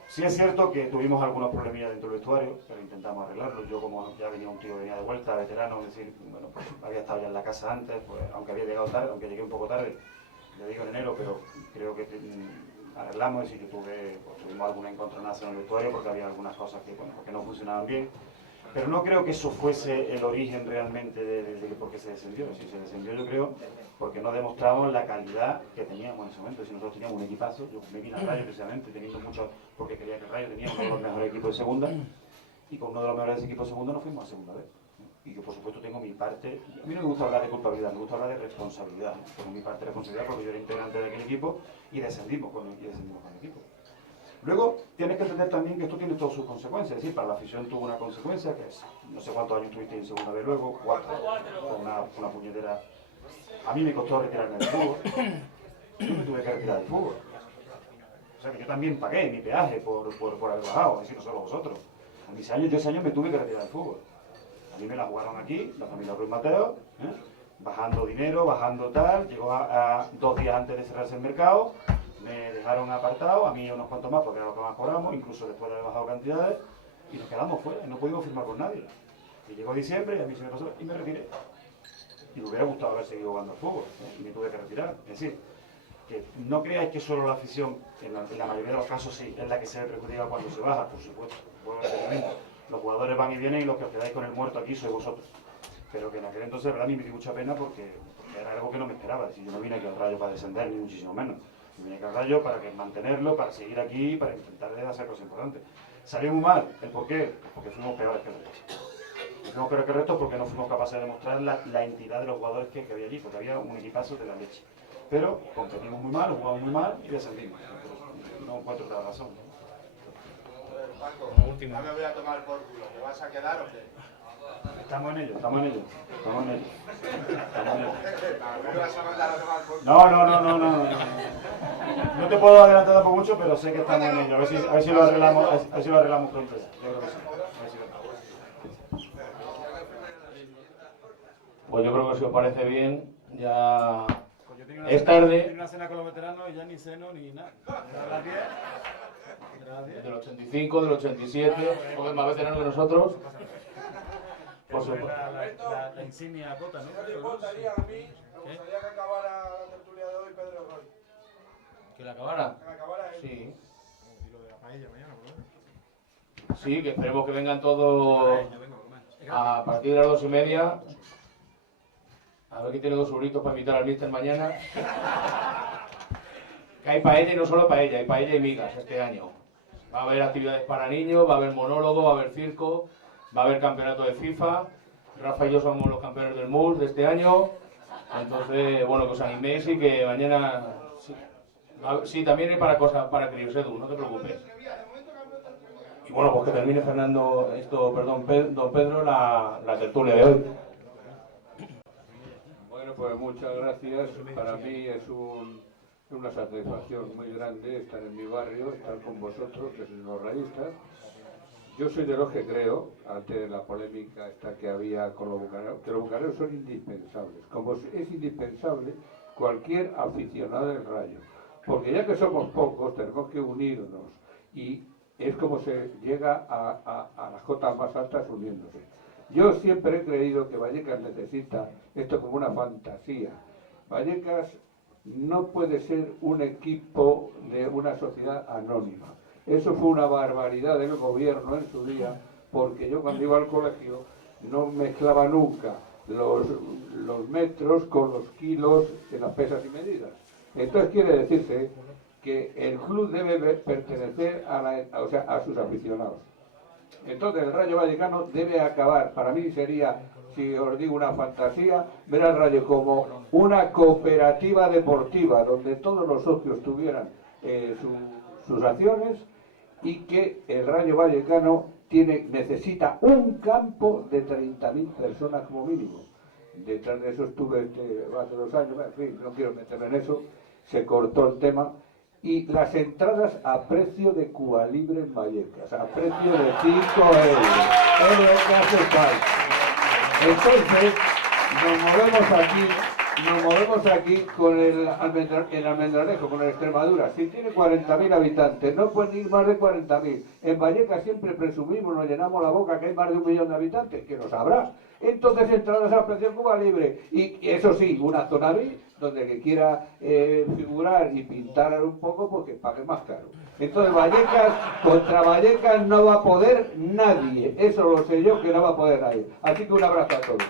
Sí es cierto que tuvimos algunos problemillas dentro del vestuario, pero intentamos arreglarlos. Yo como ya venía un tío que venía de vuelta, veterano, es decir, bueno, pues había estado ya en la casa antes, pues aunque había llegado tarde, aunque llegué un poco tarde, le digo en enero, pero creo que arreglamos y que tuvimos algún encontronazo en el vestuario porque había algunas cosas que, bueno, que no funcionaban bien. Pero no creo que eso fuese el origen realmente de por qué se descendió. Si se descendió, yo creo, porque no demostramos la calidad que teníamos en ese momento. Si nosotros teníamos un equipazo, yo me vine al Rayo precisamente teniendo mucho, porque quería que el Rayo tenía uno de los mejores equipos de segunda, y con uno de los mejores equipos de segunda nos fuimos a segunda vez. Y yo, por supuesto, tengo mi parte. A mí no me gusta hablar de culpabilidad, me gusta hablar de responsabilidad. Tengo mi parte de responsabilidad porque yo era integrante de aquel equipo y descendimos con el equipo. Luego, tienes que entender también que esto tiene todas sus consecuencias. Es decir, para la afición tuvo una consecuencia que es, no sé cuántos años estuviste en segunda vez luego, 4, una puñetera. A mí me costó retirarme del fútbol. Yo me tuve que retirar del fútbol. O sea que yo también pagué mi peaje por haber bajado, es decir, no solo vosotros. A mis años, yo ese año me tuve que retirar del fútbol. A mí me la jugaron aquí, la familia Ruiz Mateo, bajando dinero, bajando tal, llegó a 2 días antes de cerrarse el mercado, me dejaron apartado, a mí unos cuantos más porque era lo que más cobramos, incluso después de haber bajado cantidades, y nos quedamos fuera, y no pudimos firmar con nadie. Y llegó diciembre, y a mí se me pasó, y me retiré. Y me hubiera gustado haber seguido jugando al fútbol, y me tuve que retirar. Es decir, que no creáis que solo la afición, en la mayoría de los casos sí, es la que se ve perjudicada cuando se baja, por supuesto. Los jugadores van y vienen y los que os quedáis con el muerto aquí sois vosotros. Pero que en aquel entonces, verdad, a mí me dio mucha pena porque era algo que no me esperaba. Es decir, yo no vine aquí al Rayo para descender, ni muchísimo menos. Yo vine aquí al Rayo para mantenerlo, para seguir aquí, para intentar hacer cosas importantes. Salió muy mal. ¿El por qué? Porque fuimos peores que el resto. Fuimos peores que el resto porque no fuimos capaces de demostrar la entidad de los jugadores que había allí, porque había un equipazo de la leche. Pero competimos muy mal, jugamos muy mal y descendimos. No encuentro otra razón, ¿no? Paco, no me voy a tomar por culo, ¿te vas a quedar o qué? Estamos en ello. ¿Me vas a mandar a tomar por culo? No. No te puedo adelantar tampoco mucho, pero sé que estamos en ello. A ver si lo arreglamos, pronto ya. Yo creo que sí. Pues yo creo que si os parece bien, ya es tarde. Tengo una cena con los veteranos y ya ni ceno ni nada. A las 10. Del 85, del 87, porque es más veterano que nosotros. Por supuesto. La insignia Cota, ¿no? Me gustaría a mí, me gustaría que acabara la tertulia de hoy Pedro Roy. ¿Que la acabara? Que la acabara él. Sí. Y lo de la paella mañana, por lo menos. Sí, que esperemos que vengan todos a partir de las 2:30. A ver que tiene 2 euritos para invitar al míster mañana. Que hay paella y no solo paella, hay paella y migas este año. Va a haber actividades para niños, va a haber monólogo, va a haber circo, va a haber campeonato de FIFA. Rafa y yo somos los campeones del MUS de este año. Entonces, bueno, que os animéis y que mañana... Sí, también hay para cosas, para críos, Edu, no te preocupes. Y bueno, pues que termine don Pedro, la tertulia de hoy. Bueno, pues muchas gracias. Para mí es una satisfacción muy grande estar en mi barrio, estar con vosotros, que sois los rayistas. Yo soy de los que creo, ante la polémica esta que había con los bucaneros, que los bucaneros son indispensables. Como es indispensable cualquier aficionado del Rayo. Porque ya que somos pocos, tenemos que unirnos. Y es como se llega a las cotas más altas uniéndose. Yo siempre he creído que Vallecas necesita esto como una fantasía. Vallecas no puede ser un equipo de una sociedad anónima. Eso fue una barbaridad del gobierno en su día, porque yo cuando iba al colegio no mezclaba nunca los metros con los kilos en las pesas y medidas. Entonces quiere decirse que el club debe pertenecer a sus aficionados. Entonces el Rayo Vallecano debe acabar, para mí sería, si os digo una fantasía, ver al Rayo como una cooperativa deportiva donde todos los socios tuvieran sus acciones y que el Rayo Vallecano necesita un campo de 30.000 personas como mínimo. Detrás de eso estuve hace 2 años, en fin, no quiero meterme en eso, se cortó el tema. Y las entradas a precio de Cuba Libre en Vallecas, a precio de 5 euros. Es lo que hace falta. Entonces, nos movemos aquí nos movemos aquí con el Almendralejo, con el Extremadura. Si tiene 40.000 habitantes, no pueden ir más de 40.000. En Vallecas siempre presumimos, nos llenamos la boca que hay más de 1 millón de habitantes, que lo sabrás. Entonces entrarás a la Operación Cuba Libre. Y eso sí, una zona B, donde el que quiera figurar y pintar un poco, pues que pague más caro. Entonces Vallecas, contra Vallecas no va a poder nadie. Eso lo sé yo, que no va a poder nadie. Así que un abrazo a todos.